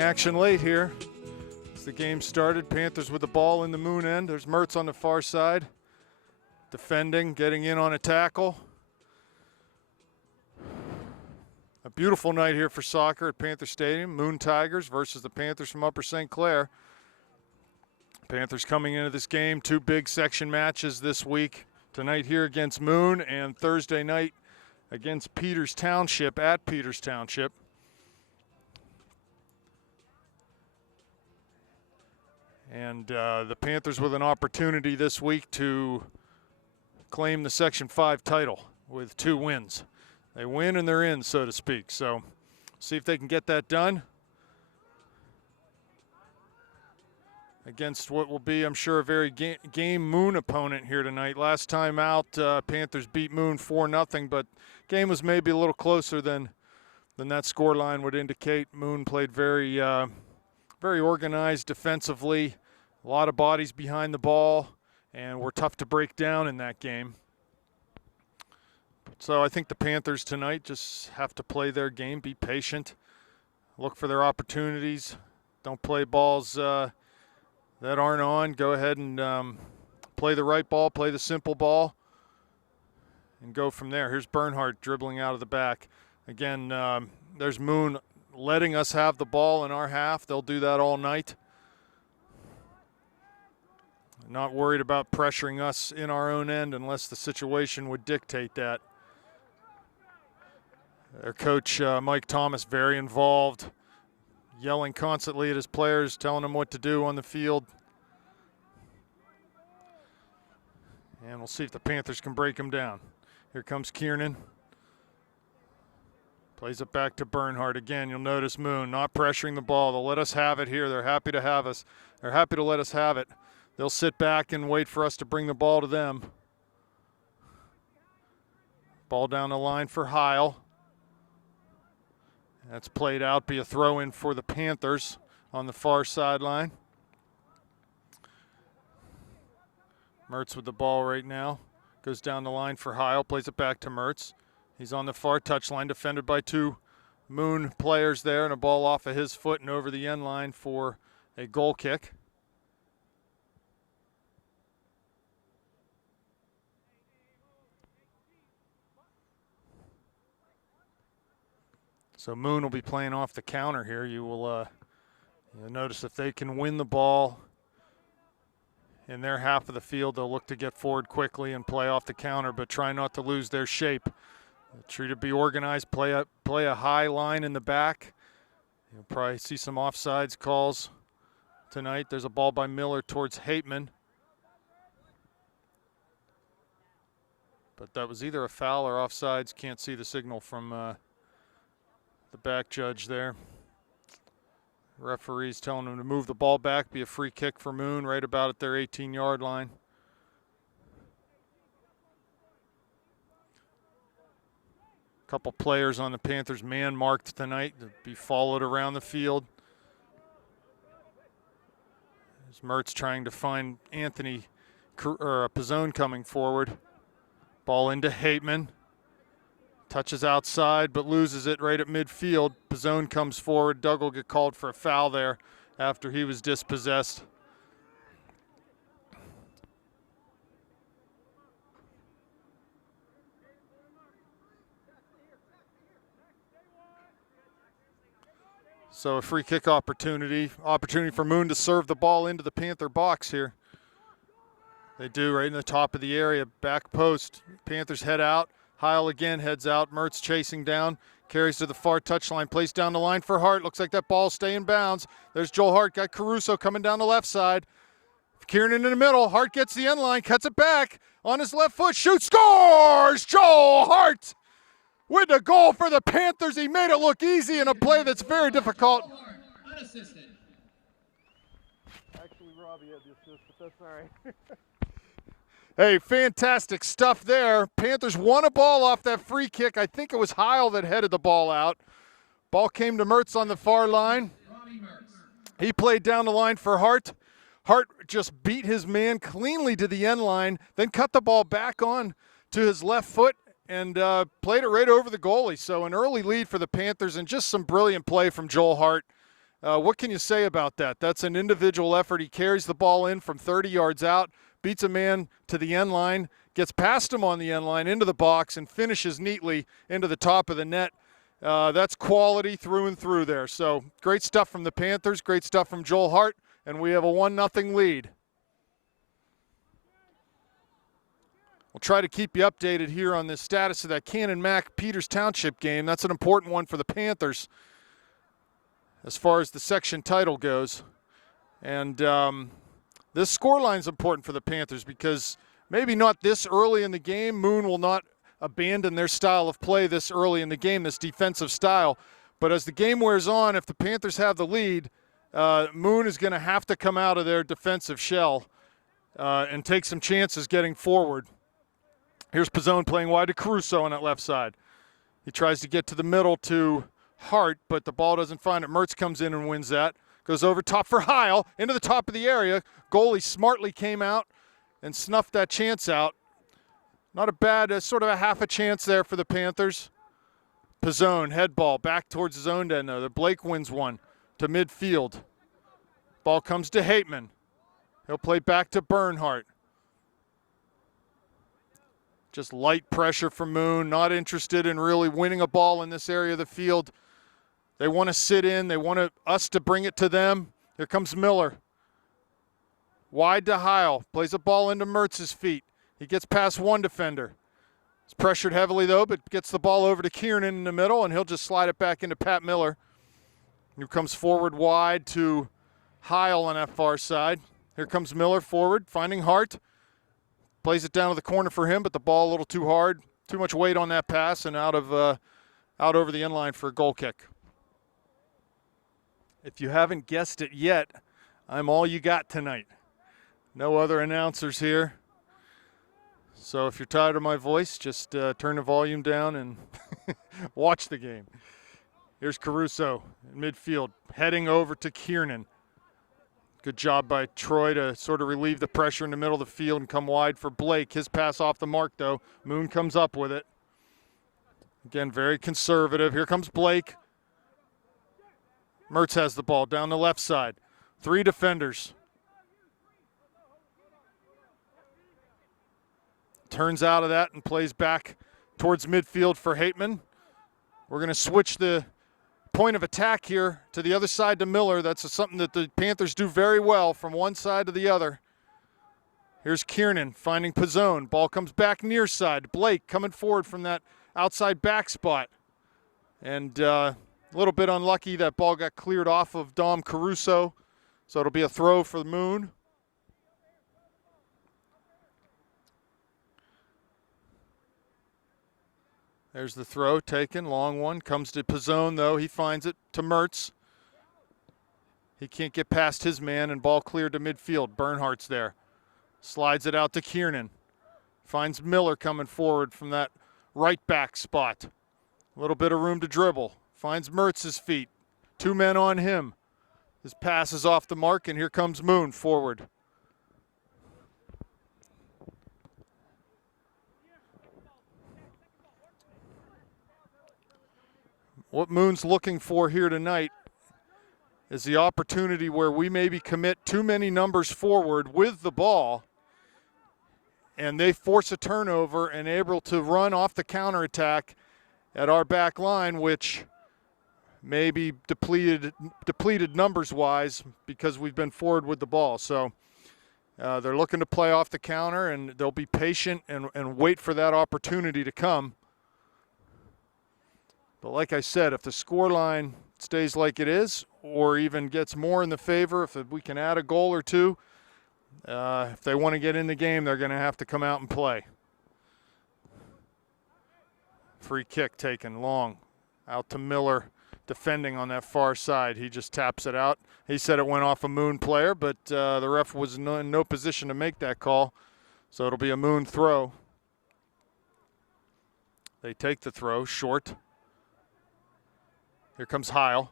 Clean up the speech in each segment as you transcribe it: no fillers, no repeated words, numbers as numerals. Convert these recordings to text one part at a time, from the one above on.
action late here. As the game started, Panthers with the ball in the Moon end. There's Mertz on the far side, defending, getting in on a tackle. A beautiful night here for soccer at Panther Stadium. Moon Tigers versus the Panthers from Upper St. Clair. Panthers coming into this game, two big section matches this week. Tonight here against Moon, and Thursday night against Peters Township at Peters Township. And the Panthers with an opportunity this week to claim the Section 5 title with 2 wins. They win and they're in, so to speak. So see if they can get that done against what will be, I'm sure, a very game Moon opponent here tonight. Last time out, Panthers beat Moon 4-0, but game was maybe a little closer than that score line would indicate. Moon played very organized defensively, a lot of bodies behind the ball, and were tough to break down in that game. So I think the Panthers tonight just have to play their game, be patient, look for their opportunities, don't play balls that aren't on. Go ahead and play the right ball, play the simple ball, and go from there. Here's Bernhardt dribbling out of the back. Again, there's Moon letting us have the ball in our half. They'll do that all night. Not worried about pressuring us in our own end unless the situation would dictate that. Their coach, Mike Thomas, very involved, yelling constantly at his players, telling them what to do on the field. And we'll see if the Panthers can break him down. Here comes Kiernan. Plays it back to Bernhardt. Again, you'll notice Moon not pressuring the ball. They'll let us have it here. They're happy to have us. They're happy to let us have it. They'll sit back and wait for us to bring the ball to them. Ball down the line for Heil. That's played out, be a throw-in for the Panthers on the far sideline. Mertz with the ball right now. Goes down the line for Heil, plays it back to Mertz. He's on the far touchline, defended by 2 Moon players there, and a ball off of his foot and over the end line for a goal kick. So Moon will be playing off the counter here. You'll notice if they can win the ball in their half of the field, they'll look to get forward quickly and play off the counter, but try not to lose their shape. Try to be organized, play a high line in the back. You'll probably see some offsides calls tonight. There's a ball by Miller towards Hateman. But that was either a foul or offsides. Can't see the signal from the back judge there. Referee's telling them to move the ball back, be a free kick for Moon right about at their 18-yard line. A couple players on the Panthers man marked tonight to be followed around the field. There's Mertz trying to find Anthony Pizzone coming forward. Ball into Hateman. Touches outside, but loses it right at midfield. Pizzone comes forward. Doug will get called for a foul there after he was dispossessed. So a free kick opportunity for Moon to serve the ball into the Panther box here. They do right in the top of the area, back post. Panthers head out. Heil again heads out. Mertz chasing down, carries to the far touchline, plays down the line for Hart. Looks like that ball stay in bounds. There's Joel Hart, got Caruso coming down the left side. Kiernan in the middle. Hart gets the end line, cuts it back on his left foot, shoots, scores! Joel Hart with the goal for the Panthers. He made it look easy in a play that's very difficult. Unassisted. Actually, Robbie had the assist, but that's all right. Hey, fantastic stuff there. Panthers won a ball off that free kick. I think it was Heil that headed the ball out. Ball came to Mertz on the far line. He played down the line for Hart. Hart just beat his man cleanly to the end line, then cut the ball back on to his left foot and played it right over the goalie. So an early lead for the Panthers and just some brilliant play from Joel Hart. What can you say about that? That's an individual effort. He carries the ball in from 30 yards out, beats a man to the end line, gets past him on the end line into the box, and finishes neatly into the top of the net. That's quality through and through there. So great stuff from the Panthers, great stuff from Joel Hart, and we have a 1-0 lead. We'll try to keep you updated here on the status of that Cannon Mac Peters Township game. That's an important one for the Panthers as far as the section title goes. And this scoreline is important for the Panthers because maybe not this early in the game. Moon will not abandon their style of play this early in the game, this defensive style. But as the game wears on, if the Panthers have the lead, Moon is going to have to come out of their defensive shell and take some chances getting forward. Here's Pizzone playing wide to Caruso on that left side. He tries to get to the middle to Hart, but the ball doesn't find it. Mertz comes in and wins that. Goes over top for Heil, into the top of the area. Goalie smartly came out and snuffed that chance out. Not a bad, sort of a half a chance there for the Panthers. Pizzone, head ball, back towards his own end though. Blake wins one to midfield. Ball comes to Hateman. He'll play back to Bernhardt. Just light pressure from Moon, not interested in really winning a ball in this area of the field. They want to sit in. They want us to bring it to them. Here comes Miller. Wide to Heil. Plays a ball into Mertz's feet. He gets past one defender. He's pressured heavily, though, but gets the ball over to Kiernan in the middle, and he'll just slide it back into Pat Miller, who comes forward wide to Heil on that far side. Here comes Miller forward, finding Hart. Plays it down to the corner for him, but the ball a little too hard. Too much weight on that pass and out over the end line for a goal kick. If you haven't guessed it yet, I'm all you got tonight. No other announcers here. So if you're tired of my voice, just turn the volume down and watch the game. Here's Caruso in midfield, heading over to Kiernan. Good job by Troy to sort of relieve the pressure in the middle of the field and come wide for Blake. His pass off the mark, though. Moon comes up with it. Again, very conservative. Here comes Blake. Mertz has the ball down the left side. 3 defenders. Turns out of that and plays back towards midfield for Hateman. We're going to switch the point of attack here to the other side to Miller. That's something that the Panthers do very well from one side to the other. Here's Kiernan finding Pizzone. Ball comes back near side. Blake coming forward from that outside back spot. And a little bit unlucky that ball got cleared off of Dom Caruso. So it'll be a throw for the Moon. There's the throw taken, long one. Comes to Pizzone, though. He finds it to Mertz. He can't get past his man, and ball cleared to midfield. Bernhardt's there. Slides it out to Kiernan. Finds Miller coming forward from that right back spot. A little bit of room to dribble. Finds Mertz's feet. 2 men on him. His pass is off the mark, and here comes Moon forward. What Moon's looking for here tonight is the opportunity where we maybe commit too many numbers forward with the ball and they force a turnover and able to run off the counterattack at our back line, which may be depleted numbers-wise because we've been forward with the ball. So they're looking to play off the counter, and they'll be patient and wait for that opportunity to come. But like I said, if the scoreline stays like it is or even gets more in the favor, if we can add a goal or two, if they want to get in the game, they're going to have to come out and play. Free kick taken long out to Miller, defending on that far side. He just taps it out. He said it went off a Moon player, but the ref was in no position to make that call, so it'll be a Moon throw. They take the throw, short. Here comes Heil.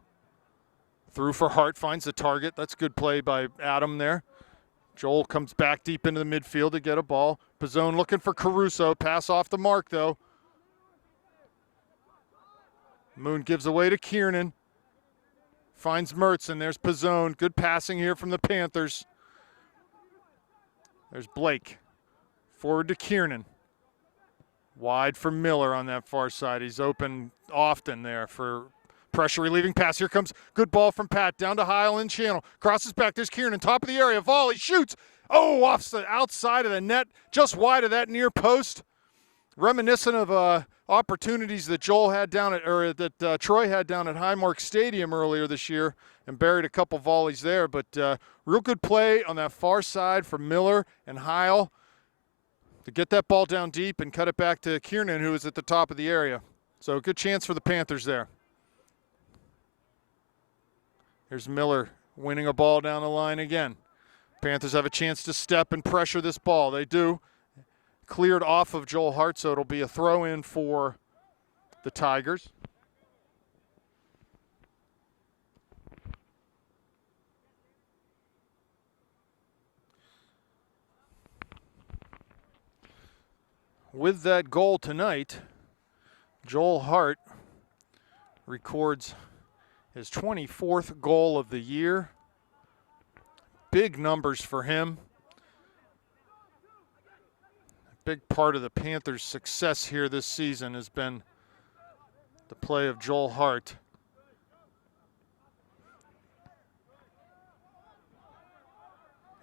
Through for Hart, finds the target. That's good play by Adam there. Joel comes back deep into the midfield to get a ball. Pizzone looking for Caruso. Pass off the mark, though. Moon gives away to Kiernan. finds Mertz, and there's Pizzone. Good passing here from the Panthers. There's Blake. Forward to Kiernan. Wide for Miller on that far side. He's open often there for pressure relieving pass. Here comes good ball from Pat down to Heil in channel. Crosses back. There's Kiernan, top of the area. Volley, shoots. Oh, off the outside of the net, just wide of that near post. Reminiscent of opportunities that Troy had down at Highmark Stadium earlier this year and buried a couple volleys there. But real good play on that far side from Miller and Heil to get that ball down deep and cut it back to Kiernan, who is at the top of the area. So good chance for the Panthers there. Here's Miller winning a ball down the line again. Panthers have a chance to step and pressure this ball. They do. Cleared off of Joel Hart, so it'll be a throw-in for the Tigers. With that goal tonight, Joel Hart records his 24th goal of the year. Big numbers for him. A big part of the Panthers' success here this season has been the play of Joel Hart.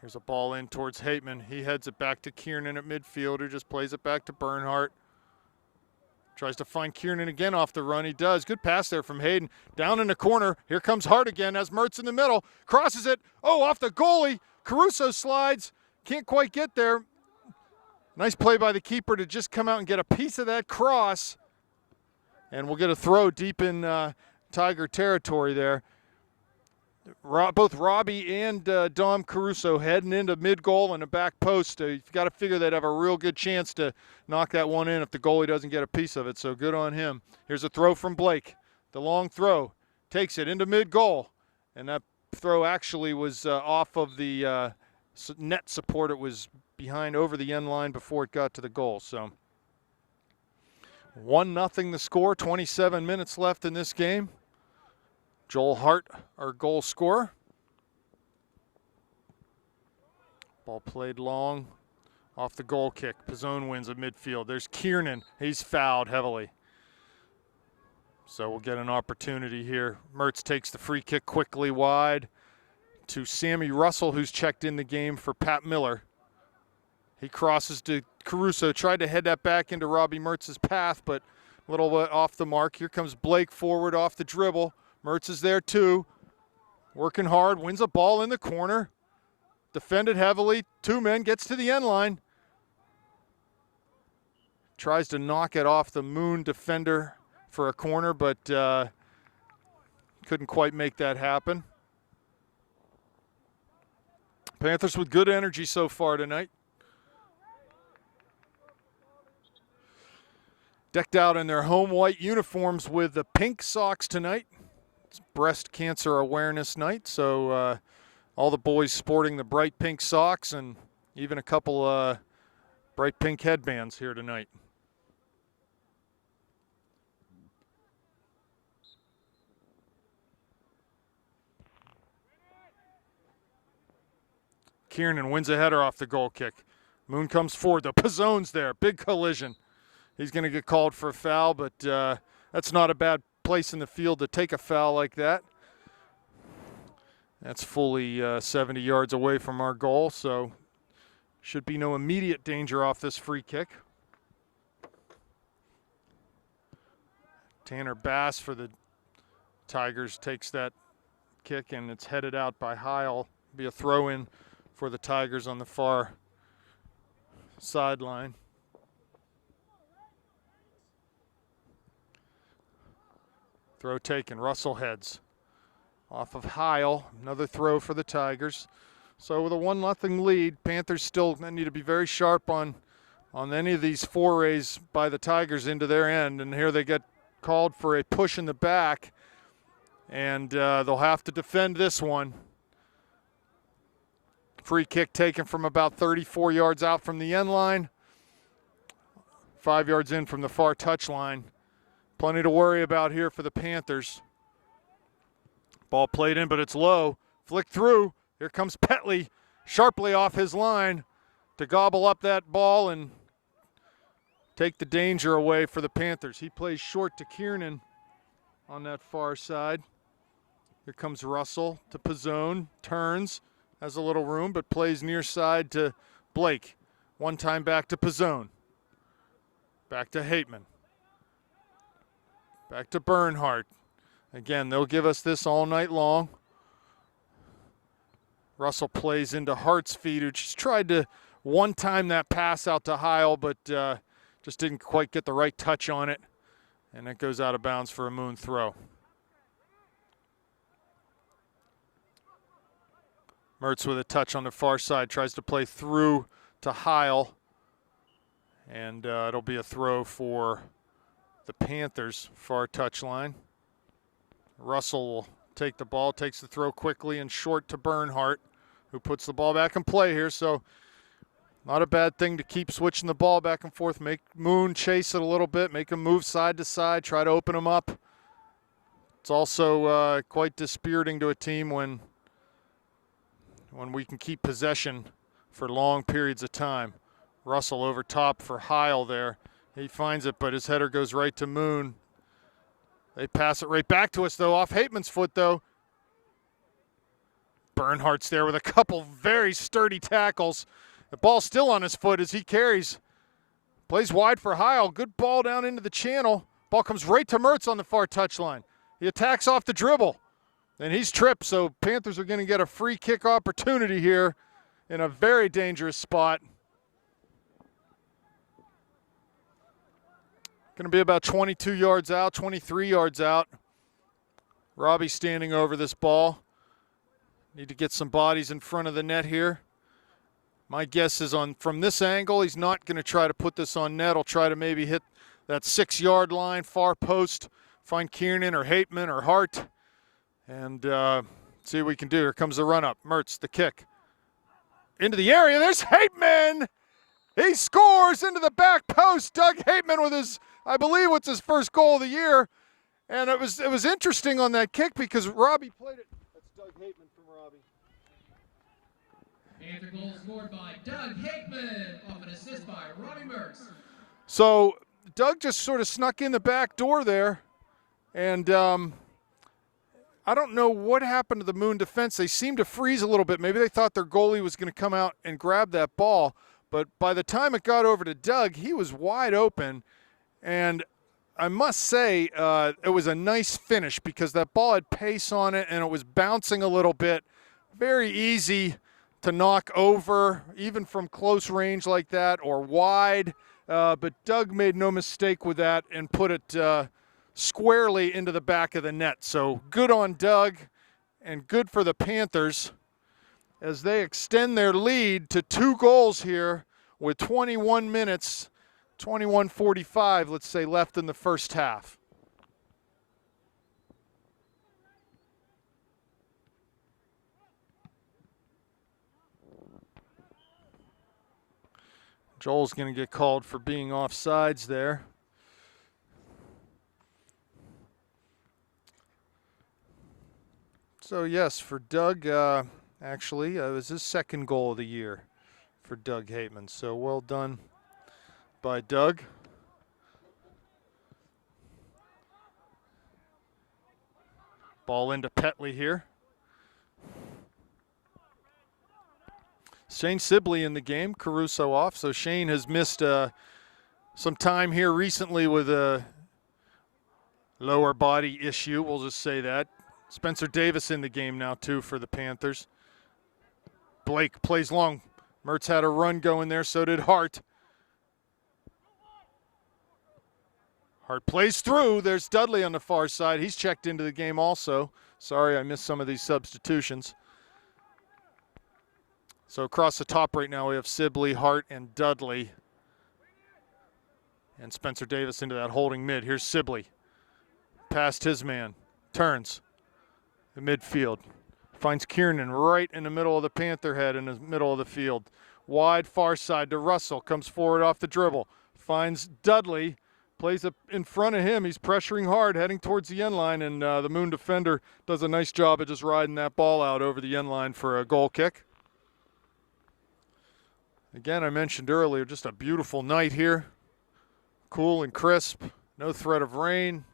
Here's a ball in towards Hateman. He heads it back to Kiernan at midfield, who just plays it back to Bernhardt. Tries to find Kiernan again off the run. He does. Good pass there from Hayden. Down in the corner. Here comes Hart again as Mertz in the middle. Crosses it. Oh, off the goalie. Caruso slides. Can't quite get there. Nice play by the keeper to just come out and get a piece of that cross. And we'll get a throw deep in Tiger territory there. Both Robbie and Dom Caruso heading into mid-goal and a back post. You've got to figure they'd have a real good chance to knock that one in if the goalie doesn't get a piece of it, so good on him. Here's a throw from Blake. The long throw. Takes it into mid-goal. And that throw actually was off of the net support. It was behind over the end line before it got to the goal. So 1-0 the score, 27 minutes left in this game. Joel Hart, our goal scorer. Ball played long off the goal kick. Pizzone wins at midfield. There's Kiernan. He's fouled heavily. So we'll get an opportunity here. Mertz takes the free kick quickly wide to Sammy Russell, who's checked in the game for Pat Miller. He crosses to Caruso. Tried to head that back into Robbie Mertz's path, but a little bit off the mark. Here comes Blake forward off the dribble. Mertz is there too, working hard, wins a ball in the corner, defended heavily, 2 men, gets to the end line. Tries to knock it off the Moon defender for a corner, but couldn't quite make that happen. Panthers with good energy so far tonight. Decked out in their home white uniforms with the pink socks tonight. Breast Cancer Awareness Night, so all the boys sporting the bright pink socks and even a couple bright pink headbands here tonight. Kiernan wins a header off the goal kick. Moon comes forward. The Pizzone's there. Big collision. He's going to get called for a foul, but that's not a bad place in the field to take a foul like that. That's fully 70 yards away from our goal, so should be no immediate danger off this free kick. Tanner Bass for the Tigers takes that kick, and it's headed out by Heil. Be a throw-in for the Tigers on the far sideline. Throw taken. Russell heads off of Heil. Another throw for the Tigers. So with a 1-0 lead, Panthers still need to be very sharp on any of these forays by the Tigers into their end. And here they get called for a push in the back, and they'll have to defend this one. Free kick taken from about 34 yards out from the end line, 5 yards in from the far touch line. Plenty to worry about here for the Panthers. Ball played in, but it's low. Flick through. Here comes Petley sharply off his line to gobble up that ball and take the danger away for the Panthers. He plays short to Kiernan on that far side. Here comes Russell to Pizzone, turns, has a little room, but plays near side to Blake. One time back to Pizzone. Back to Hateman. Back to Bernhardt. Again, they'll give us this all night long. Russell plays into Hart's feet, who just tried to one-time that pass out to Heil, but just didn't quite get the right touch on it. And it goes out of bounds for a Moon throw. Mertz with a touch on the far side, tries to play through to Heil. And it'll be a throw for the Panthers, far touchline. Russell will take the ball, takes the throw quickly and short to Bernhardt, who puts the ball back in play here. So not a bad thing to keep switching the ball back and forth, make Moon chase it a little bit, make him move side to side, try to open him up. It's also quite dispiriting to a team when we can keep possession for long periods of time. Russell over top for Heil there. He finds it, but his header goes right to Moon. They pass it right back to us, though, off Hateman's foot, though. Bernhardt's there with a couple very sturdy tackles. The ball's still on his foot as he carries. Plays wide for Heil. Good ball down into the channel. Ball comes right to Mertz on the far touchline. He attacks off the dribble, and he's tripped, so Panthers are going to get a free kick opportunity here in a very dangerous spot. Going to be about 22 yards out, 23 yards out. Robbie standing over this ball. Need to get some bodies in front of the net here. My guess is from this angle, he's not going to try to put this on net. He'll try to maybe hit that 6-yard line, far post, find Kiernan or Hateman or Hart, and see what we can do. Here comes the run-up. Mertz, the kick. Into the area. There's Hateman. He scores into the back post. Doug Hateman with his, I believe, what's his first goal of the year. And it was interesting on that kick because Robbie played it. That's Doug Hateman from Robbie. Panther goal scored by Doug Hateman off an assist by Robbie Mertz. So Doug just sort of snuck in the back door there. And I don't know what happened to the Moon defense. They seemed to freeze a little bit. Maybe they thought their goalie was going to come out and grab that ball. But by the time it got over to Doug, he was wide open. And I must say, it was a nice finish because that ball had pace on it and it was bouncing a little bit. Very easy to knock over, even from close range like that or wide. But Doug made no mistake with that and put it squarely into the back of the net. So good on Doug and good for the Panthers as they extend their lead to 2 goals here with 21 minutes, 21:45, let's say, left in the first half. Joel's going to get called for being offsides there. So, yes, for Doug, actually, it was his second goal of the year for Doug Hateman. So, well done by Doug. Ball into Petley here. Shane Sibley in the game, Caruso off. So, Shane has missed some time here recently with a lower body issue. We'll just say that. Spencer Davis in the game now, too, for the Panthers. Blake plays long. Mertz had a run going there, so did Hart. Hart plays through. There's Dudley on the far side. He's checked into the game also. Sorry, I missed some of these substitutions. So across the top right now, we have Sibley, Hart, and Dudley. And Spencer Davis into that holding mid. Here's Sibley. Past his man. Turns. The midfield. Finds Kiernan right in the middle of the Panther head in the middle of the field. Wide far side to Russell. Comes forward off the dribble. Finds Dudley. plays it in front of him. He's pressuring hard, heading towards the end line, and the Moon defender does a nice job of just riding that ball out over the end line for a goal kick. Again, I mentioned earlier, just a beautiful night here. Cool and crisp, no threat of rain.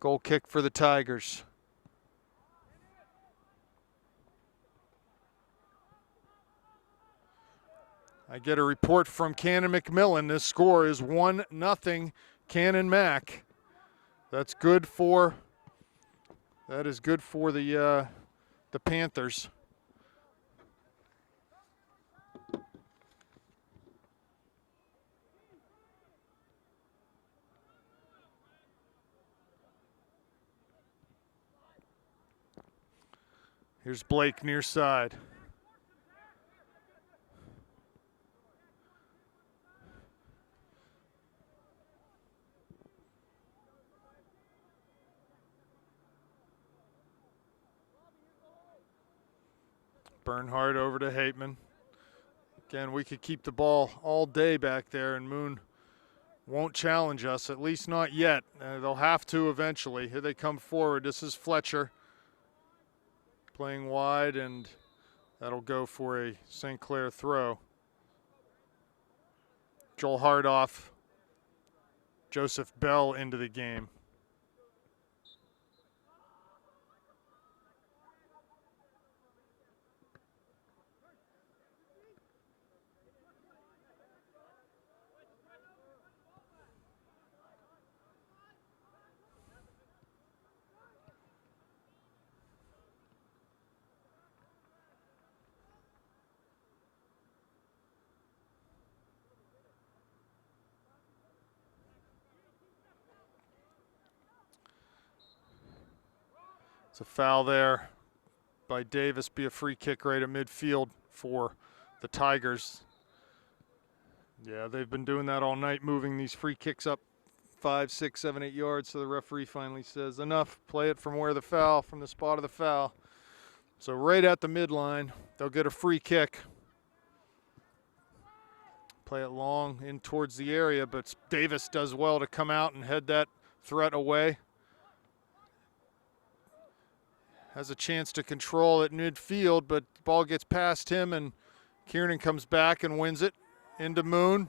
Goal kick for the Tigers. I get a report from Cannon McMillan. This score is 1-0 Cannon Mac. That is good for the Panthers. Here's Blake near side. Bernhardt over to Hateman. Again, we could keep the ball all day back there, and Moon won't challenge us, at least not yet. They'll have to eventually. Here they come forward. This is Fletcher playing wide, and that'll go for a St. Clair throw. Joel Hardoff, Joseph Bell into the game. It's a foul there by Davis, be a free kick right at midfield for the Tigers. Yeah, they've been doing that all night, moving these free kicks up 5, 6, 7, 8 yards. So the referee finally says, enough, play it from the spot of the foul. So right at the midline, they'll get a free kick. Play it long in towards the area, but Davis does well to come out and head that threat away. Has a chance to control it midfield, but the ball gets past him, and Kiernan comes back and wins it into Moon.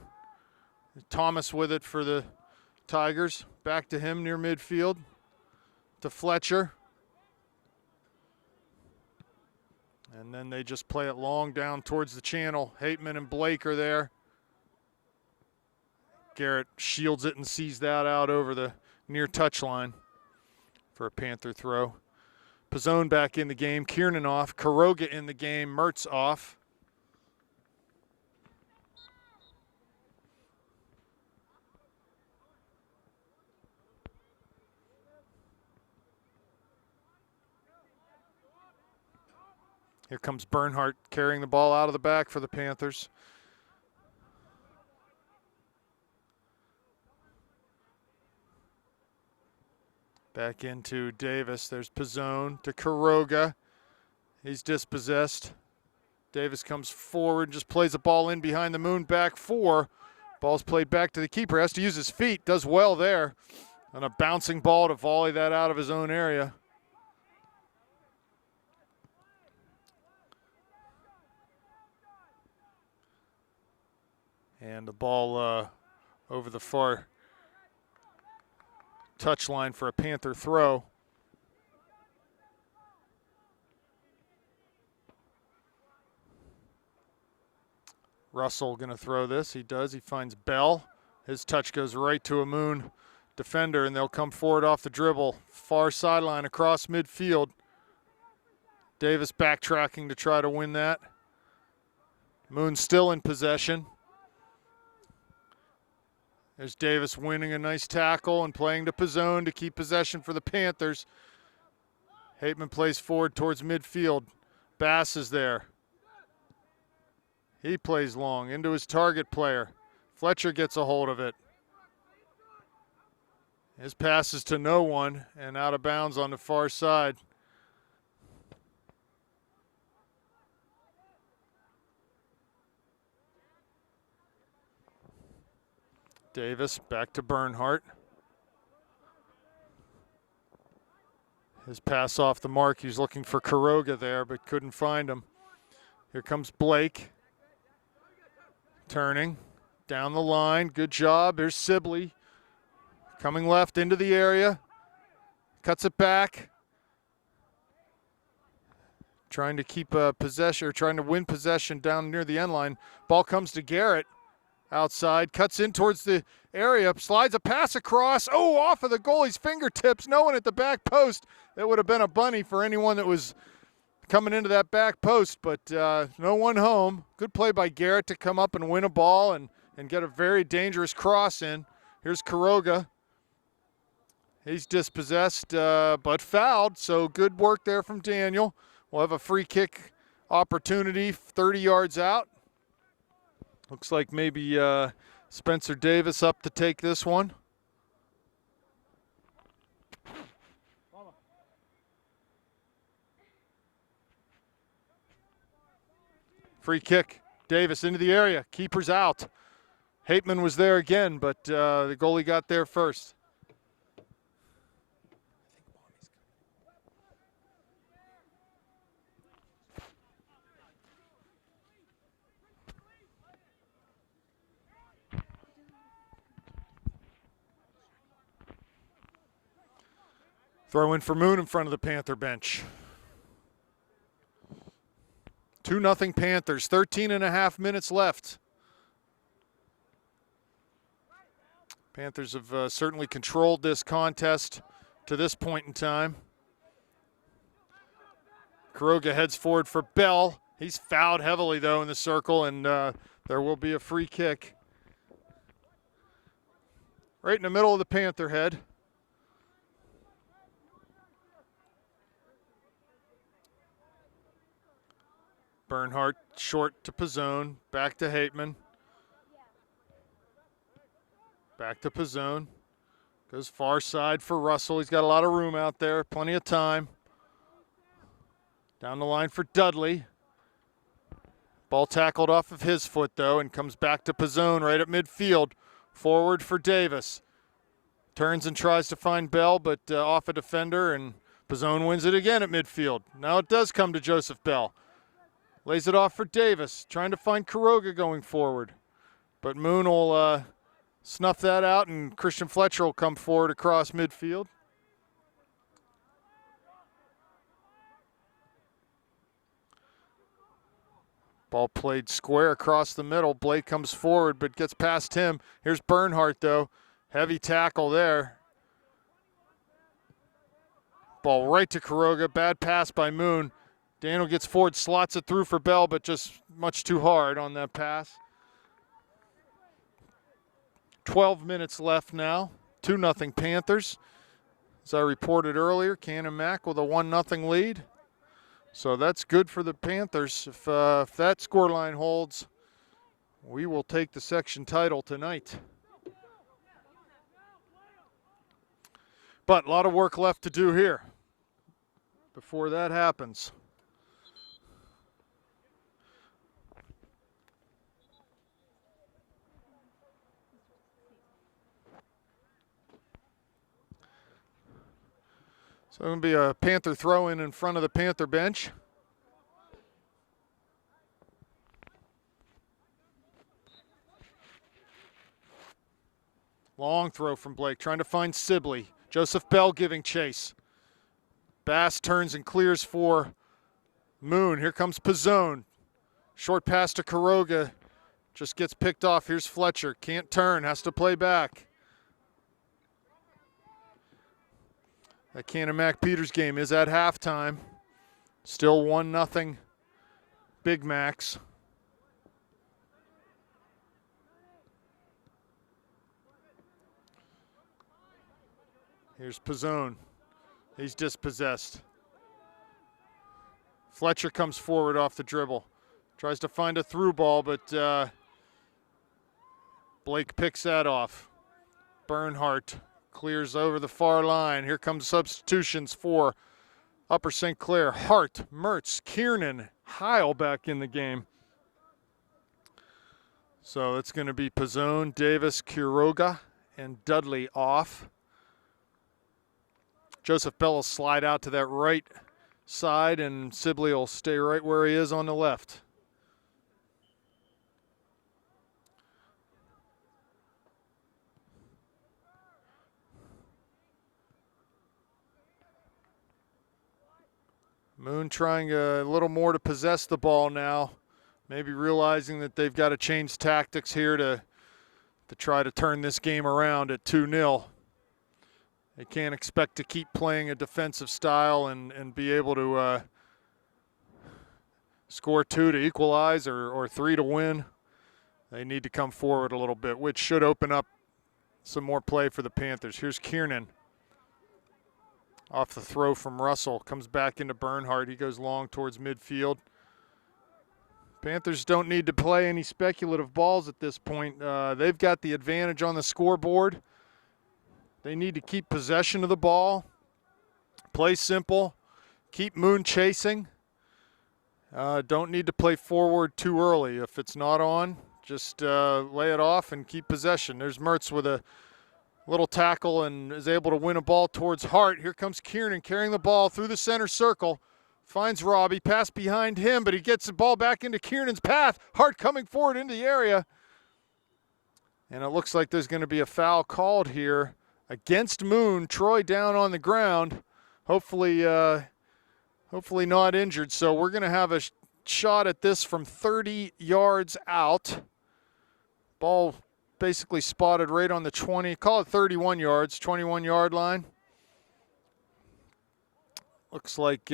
Thomas with it for the Tigers. Back to him near midfield. To Fletcher. And then they just play it long down towards the channel. Hateman and Blake are there. Garrett shields it and sees that out over the near touchline for a Panther throw. Pizzone back in the game, Kiernan off, Karoga in the game, Mertz off. Here comes Bernhardt carrying the ball out of the back for the Panthers. Back into Davis. There's Pizzone to Karoga. He's dispossessed. Davis comes forward, just plays the ball in behind the Moon, back 4. Ball's played back to the keeper. Has to use his feet. Does well there. On a bouncing ball to volley that out of his own area. And the ball over the far touchline for a Panther throw. Russell going to throw this. He does. He finds Bell. His touch goes right to a Moon defender, and they'll come forward off the dribble. Far sideline across midfield. Davis backtracking to try to win that. Moon still in possession. There's Davis winning a nice tackle and playing to Pizzone to keep possession for the Panthers. Hateman plays forward towards midfield. Bass is there. He plays long into his target player. Fletcher gets a hold of it. His pass is to no one and out of bounds on the far side. Davis back to Bernhardt. His pass off the mark. He was looking for Quiroga there, but couldn't find him. Here comes Blake. Turning down the line. Good job. Here's Sibley. Coming left into the area. Cuts it back. Trying to keep possession, or trying to win possession down near the end line. Ball comes to Garrett. Outside. Cuts in towards the area. Slides a pass across. Oh, off of the goalie's fingertips. No one at the back post. That would have been a bunny for anyone that was coming into that back post, but no one home. Good play by Garrett to come up and win a ball and get a very dangerous cross in. Here's Quiroga. He's dispossessed, but fouled, so good work there from Daniel. We'll have a free kick opportunity 30 yards out. Looks like maybe Spencer Davis up to take this one. Free kick. Davis into the area. Keeper's out. Hateman was there again, but the goalie got there first. Throw in for Moon in front of the Panther bench. 2-0 Panthers, 13.5 minutes left. Panthers have certainly controlled this contest to this point in time. Quiroga heads forward for Bell. He's fouled heavily, though, in the circle, and there will be a free kick. Right in the middle of the Panther head. Bernhardt short to Pizzone, back to Hateman. Back to Pizzone. Goes far side for Russell. He's got a lot of room out there, plenty of time. Down the line for Dudley. Ball tackled off of his foot, though, and comes back to Pizzone right at midfield. Forward for Davis. Turns and tries to find Bell, but off a defender, and Pizzone wins it again at midfield. Now it does come to Joseph Bell. Lays it off for Davis, trying to find Quiroga going forward. But Moon will snuff that out, and Christian Fletcher will come forward across midfield. Ball played square across the middle. Blake comes forward, but gets past him. Here's Bernhardt, though. Heavy tackle there. Ball right to Quiroga. Bad pass by Moon. Daniel gets forward, slots it through for Bell, but just much too hard on that pass. 12 minutes left now. 2-0 Panthers. As I reported earlier, Cannon Mac with a 1-0 lead. So that's good for the Panthers. If that scoreline holds, we will take the section title tonight. But a lot of work left to do here before that happens. So it's going to be a Panther throw-in in front of the Panther bench. Long throw from Blake, trying to find Sibley. Joseph Bell giving chase. Bass turns and clears for Moon. Here comes Pizzone. Short pass to Quiroga. Just gets picked off. Here's Fletcher. Can't turn, has to play back. That Cannon Mac Peters game is at halftime. Still 1-0 Big Macs. Here's Pizzone. He's dispossessed. Fletcher comes forward off the dribble. Tries to find a through ball, but Blake picks that off. Bernhardt clears over the far line. Here comes substitutions for Upper St. Clair. Hart, Mertz, Kiernan, Heil back in the game. So it's going to be Pizzone, Davis, Quiroga, and Dudley off. Joseph Bell will slide out to that right side, and Sibley will stay right where he is on the left. Moon trying a little more to possess the ball now, maybe realizing that they've got to change tactics here to try to turn this game around at 2-0. They can't expect to keep playing a defensive style and be able to score 2 to equalize or 3 to win. They need to come forward a little bit, which should open up some more play for the Panthers. Here's Kiernan. Off the throw from Russell, comes back into Bernhardt. He goes long towards midfield. Panthers don't need to play any speculative balls at this point. They've got the advantage on the scoreboard. They need to keep possession of the ball, play simple, keep Moon chasing. Don't need to play forward too early. If it's not on, just lay it off and keep possession. There's Mertz with a little tackle and is able to win a ball towards Hart. Here comes Kiernan carrying the ball through the center circle. Finds Robbie, pass behind him, but he gets the ball back into Kiernan's path. Hart coming forward into the area. And it looks like there's going to be a foul called here against Moon. Troy down on the ground. Hopefully not injured. So we're going to have a shot at this from 30 yards out. Ball basically spotted right on the 20, call it 31 yards, 21-yard line. Looks like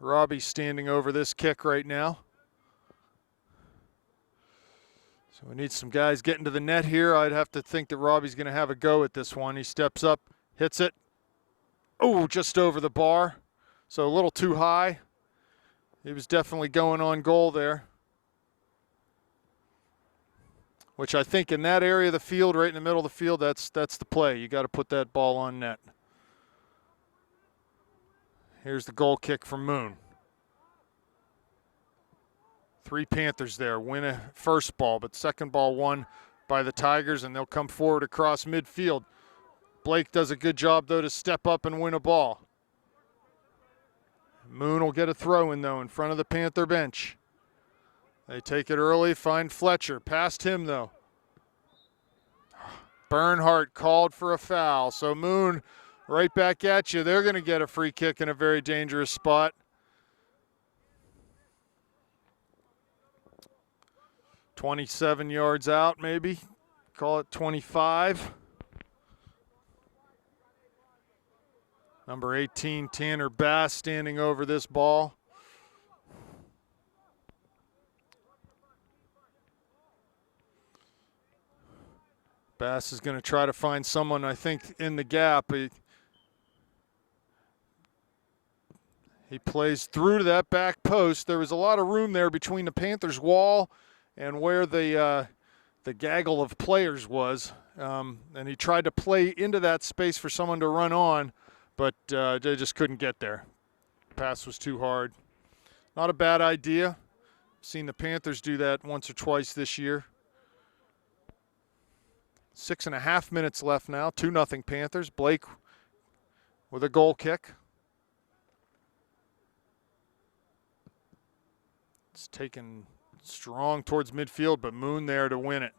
Robbie's standing over this kick right now. So we need some guys getting to the net here. I'd have to think that Robbie's going to have a go at this one. He steps up, hits it. Oh, just over the bar. So a little too high. He was definitely going on goal there. Which I think in that area of the field, right in the middle of the field, that's the play. You got to put that ball on net. Here's the goal kick from Moon. 3 Panthers there. Win a first ball, but second ball won by the Tigers, and they'll come forward across midfield. Blake does a good job, though, to step up and win a ball. Moon will get a throw in, though, in front of the Panther bench. They take it early, find Fletcher. Past him, though. Bernhardt called for a foul. So Moon right back at you. They're going to get a free kick in a very dangerous spot. "27 yards out, maybe. Call it 25. Number 18, Tanner Bass, standing over this ball. Bass is going to try to find someone, I think, in the gap. He plays through to that back post. There was a lot of room there between the Panthers' wall and where the gaggle of players was. And he tried to play into that space for someone to run on, but they just couldn't get there. Pass was too hard. Not a bad idea. Seen the Panthers do that once or twice this year. 6.5 minutes left now. 2-0 Panthers. Blake with a goal kick. It's taken strong towards midfield, but Moon there to win it.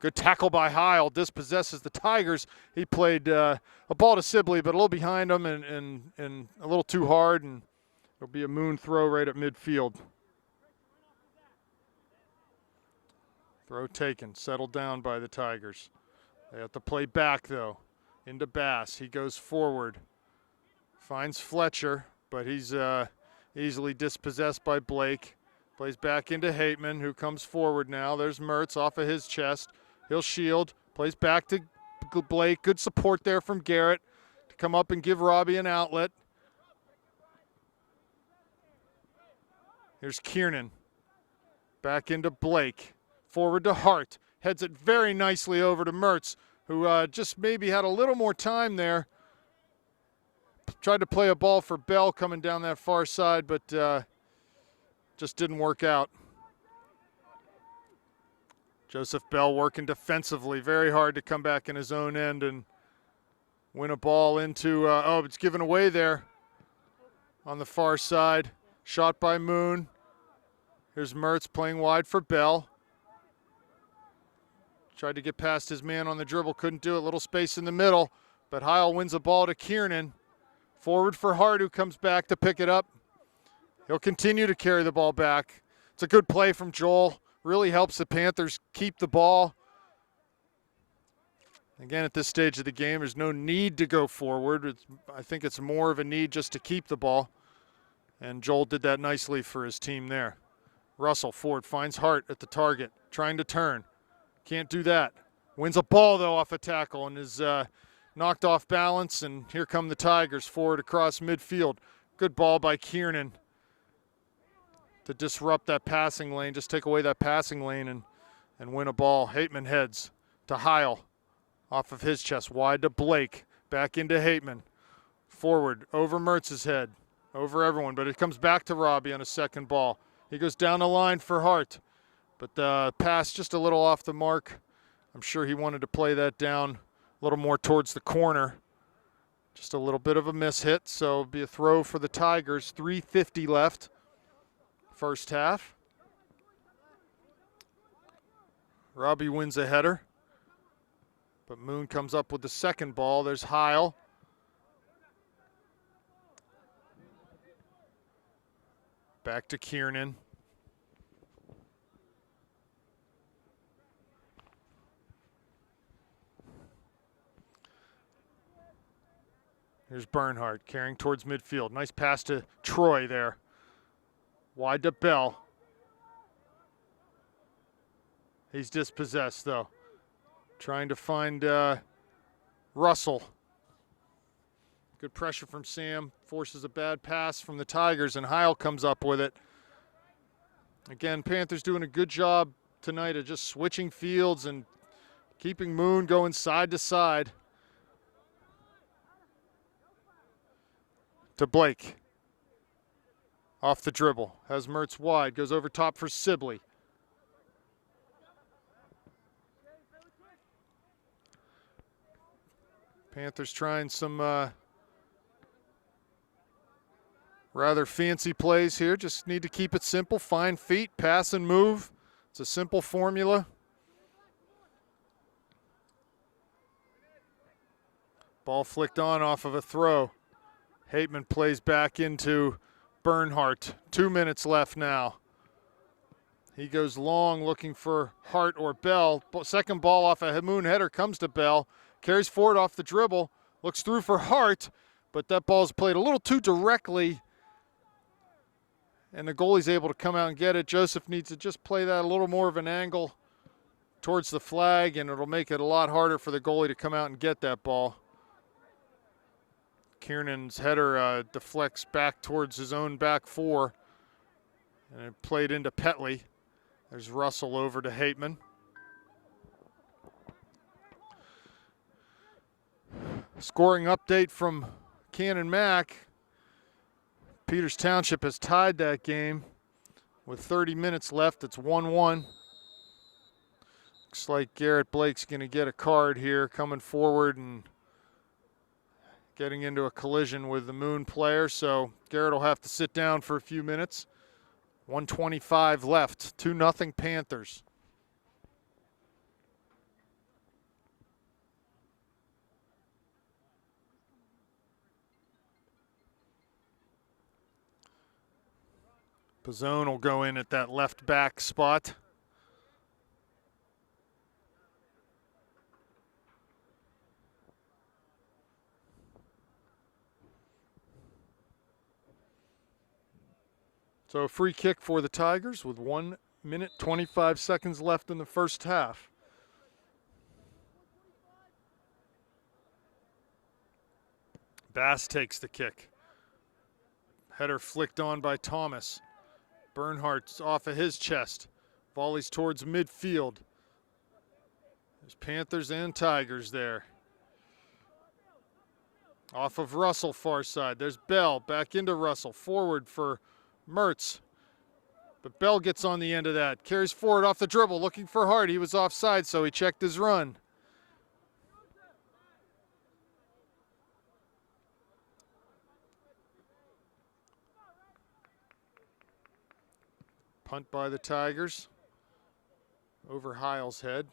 Good tackle by Heil. Dispossesses the Tigers. He played a ball to Sibley, but a little behind him and a little too hard, and it'll be a Moon throw right at midfield. Throw taken. Settled down by the Tigers. They have to play back, though, into Bass. He goes forward. Finds Fletcher, but he's easily dispossessed by Blake. Plays back into Hateman, who comes forward now. There's Mertz off of his chest. He'll shield. Plays back to Blake. Good support there from Garrett to come up and give Robbie an outlet. Here's Kiernan. Back into Blake. Forward to Hart. Heads it very nicely over to Mertz, who just maybe had a little more time there. Tried to play a ball for Bell coming down that far side, but just didn't work out. Joseph Bell working defensively very hard to come back in his own end and win a ball into, it's given away there on the far side. Shot by Moon. Here's Mertz playing wide for Bell. Tried to get past his man on the dribble, couldn't do it. Little space in the middle, but Heil wins the ball to Kiernan. Forward for Hart, who comes back to pick it up. He'll continue to carry the ball back. It's a good play from Joel. Really helps the Panthers keep the ball. Again, at this stage of the game, there's no need to go forward. I think it's more of a need just to keep the ball. And Joel did that nicely for his team there. Russell forward finds Hart at the target, trying to turn. Can't do that. Wins a ball, though, off a tackle and is knocked off balance. And here come the Tigers forward across midfield. Good ball by Kiernan to disrupt that passing lane, just take away that passing lane and win a ball. Hateman heads to Heil off of his chest, wide to Blake, back into Hateman. Forward, over Mertz's head, over everyone, but it comes back to Robbie on a second ball. He goes down the line for Hart, but the pass just a little off the mark. I'm sure he wanted to play that down a little more towards the corner. Just a little bit of a miss hit, so it'll be a throw for the Tigers. 3:50 left. First half. Robbie wins a header, but Moon comes up with the second ball. There's Heil. Back to Kiernan. Here's Bernhardt carrying towards midfield. Nice pass to Troy there. Wide to Bell. He's dispossessed, though. Trying to find Russell. Good pressure from Sam. Forces a bad pass from the Tigers, and Heil comes up with it. Again, Panthers doing a good job tonight of just switching fields and keeping Moon going side to side. To Blake. Off the dribble, has Mertz wide, goes over top for Sibley. Panthers trying some rather fancy plays here. Just need to keep it simple, find feet, pass and move. It's a simple formula. Ball flicked on off of a throw. Hateman plays back into Bernhardt. 2 minutes left now. He goes long looking for Hart or Bell. Second ball off a Moon header comes to Bell. Carries forward off the dribble. Looks through for Hart, but that ball's played a little too directly. And the goalie's able to come out and get it. Joseph needs to just play that a little more of an angle towards the flag, and it'll make it a lot harder for the goalie to come out and get that ball. Kiernan's header deflects back towards his own back four, and it played into Petley. There's Russell over to Hateman. Scoring update from Cannon Mac. Peters Township has tied that game with 30 minutes left. It's 1-1. Looks like Garrett Blake's going to get a card here, coming forward and getting into a collision with the Moon player, so Garrett will have to sit down for a few minutes. 1:25 left, 2-0 Panthers. Pizzone will go in at that left back spot. So a free kick for the Tigers with 1 minute, 25 seconds left in the first half. Bass takes the kick. Header flicked on by Thomas. Bernhardt's off of his chest. Volleys towards midfield. There's Panthers and Tigers there. Off of Russell, far side. There's Bell, back into Russell. Forward for Mertz. But Bell gets on the end of that. Carries forward off the dribble, looking for Hart. He was offside, so he checked his run. Punt by the Tigers. Over Heil's head.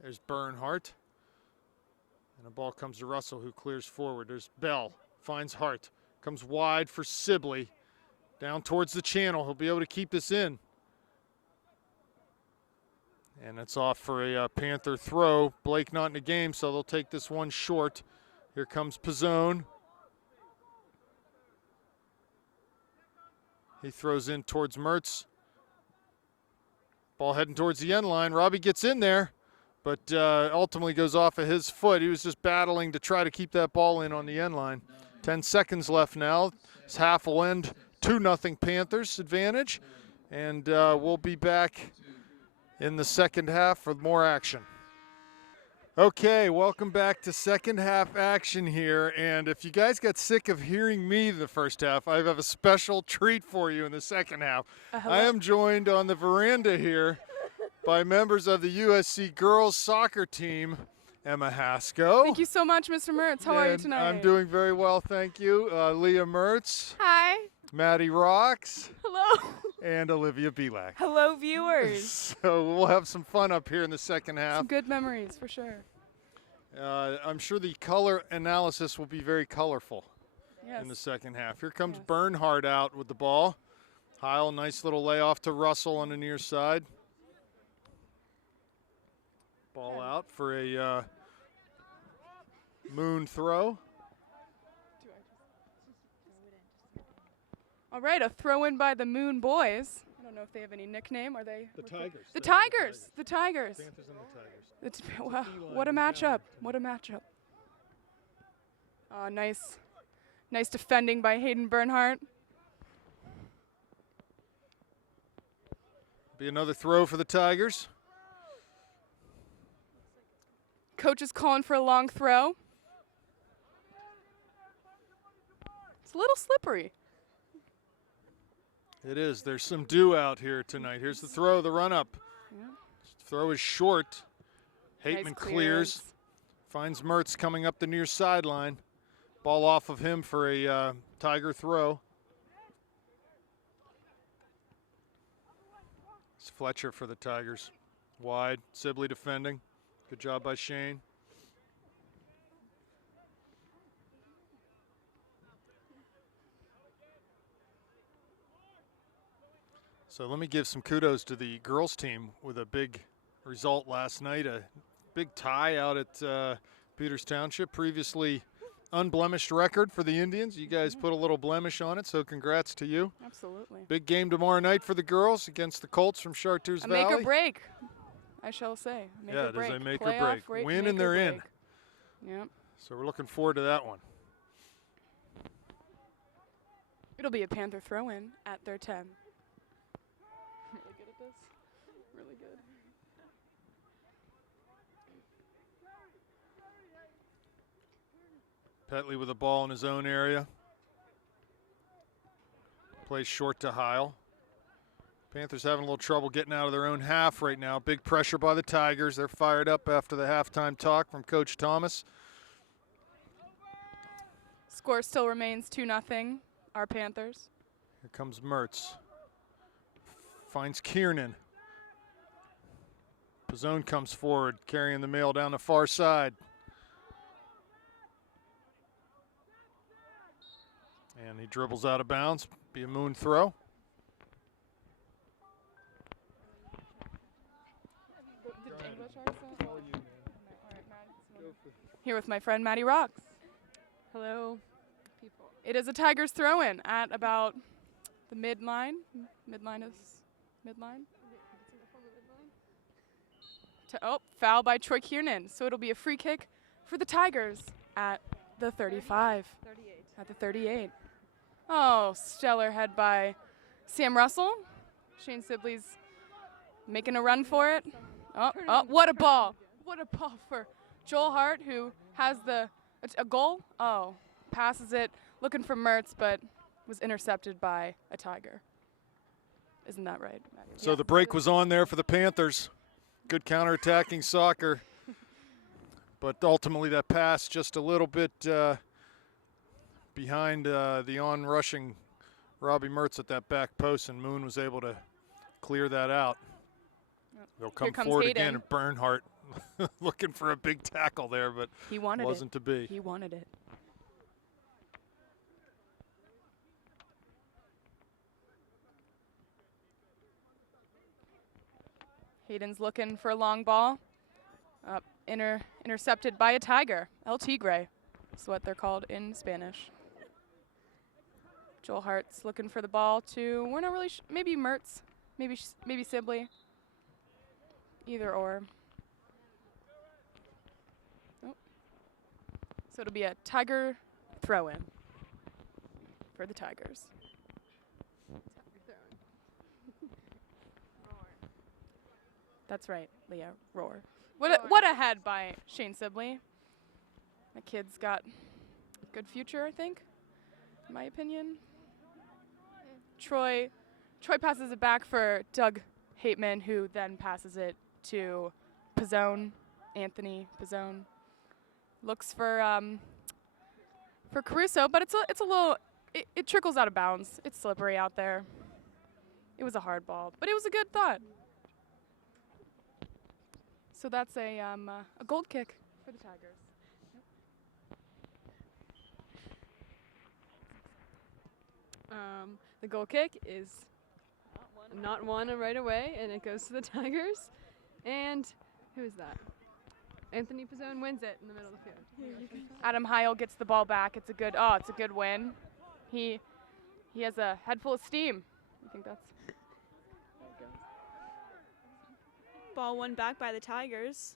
There's Bernhardt. And the ball comes to Russell, who clears forward. There's Bell. Finds Hart. Comes wide for Sibley. Down towards the channel. He'll be able to keep this in. And it's off for a Panther throw. Blake not in the game, so they'll take this one short. Here comes Pizzone. He throws in towards Mertz. Ball heading towards the end line. Robbie gets in there, but ultimately goes off of his foot. He was just battling to try to keep that ball in on the end line. 10 seconds left now. This half will end 2-0 Panthers advantage. And we'll be back in the second half for more action. Okay, welcome back to second half action here. And if you guys got sick of hearing me the first half, I have a special treat for you in the second half. I am joined on the veranda here by members of the USC girls soccer team, Emma Haskell. Thank you so much, Mr. Mertz. How are you tonight? I'm doing very well, thank you. Leah Mertz. Hi. Maddie Rocks. Hello. And Olivia Belak. Hello, viewers. So we'll have some fun up here in the second half. Some good memories, for sure. I'm sure the color analysis will be very colorful Yes. in the second half. Here comes Bernhardt out with the ball. Heil, nice little layoff to Russell on the near side. Ball out for a Moon throw. All right, a throw in by the Moon Boys. I don't know if they have any nickname. Are they? The Tigers. The Tigers. The Tigers. Panthers and the Tigers. Wow, what a matchup. What a matchup. Nice defending by Hayden Bernhardt. Be another throw for the Tigers. Coach is calling for a long throw. It's a little slippery. It is. There's some dew out here tonight. Here's the throw, the run up. Yeah. Throw is short. Hateman Nice clears. clearance. Finds Mertz coming up the near sideline. Ball off of him for a Tiger throw. It's Fletcher for the Tigers. Wide. Sibley defending. Good job by Shane. So let me give some kudos to the girls team with a big result last night. A big tie out at Peters Township. Previously unblemished record for the Indians. You guys put a little blemish on it, so congrats to you. Absolutely. Big game tomorrow night for the girls against the Colts from Chartiers A Valley. make or break, I shall say. Make Yeah, or it break. is a make or Playoff break. Win and make or they're in. break. Yep. So we're looking forward to that one. It'll be a Panther throw-in at their 10. Really good at this. Really good. Petley with the ball in his own area. Plays short to Heil. Panthers having a little trouble getting out of their own half right now. Big pressure by the Tigers. They're fired up after the halftime talk from Coach Thomas. Score still remains 2-0, our Panthers. Here comes Mertz. Finds Kiernan. Pizzone comes forward, carrying the mail down the far side. And he dribbles out of bounds. Be a Moon throw. Here with my friend Maddie Rocks. Hello. It is a Tigers throw-in at about the midline. Midline. Foul by Troy Kiernan. So it'll be a free kick for the Tigers at the 35. 38. At the 38. Oh, stellar head by Sam Russell. Shane Sibley's making a run for it. Oh, what a ball. What a ball for Joel Hart, who has a goal. Oh, passes it, looking for Mertz, but was intercepted by a Tiger. Isn't that right, Maddie? So the break was on there for the Panthers. Good counterattacking soccer. But ultimately that pass just a little bit behind the on-rushing Robbie Mertz at that back post, and Moon was able to clear that out. They'll come comes forward Hayden. again, and Bernhardt looking for a big tackle there, but He wanted wasn't it. to be. He wanted it. Hayden's looking for a long ball. Up, intercepted by a Tiger. El Tigre is what they're called in Spanish. Joel Hart's looking for the ball to, we're not really maybe Mertz, maybe Sibley. Either or. Nope. So it'll be a Tiger throw-in for the Tigers. That's right, Leah. Roar. What a head by Shane Sibley. The kid's got a good future, I think, in my opinion. Troy passes it back for Doug Hateman, who then passes it to Pizzone, Anthony Pizzone. Looks for Caruso, but it's a little it trickles out of bounds. It's slippery out there. It was a hard ball, but it was a good thought. So that's a gold kick for the Tigers. The goal kick is not won right away, and it goes to the Tigers. And who is that? Anthony Pizzone wins it in the middle of the field. Adam Heil gets the ball back. It's a good win. He has a head full of steam. I think that's Ball won back by the Tigers.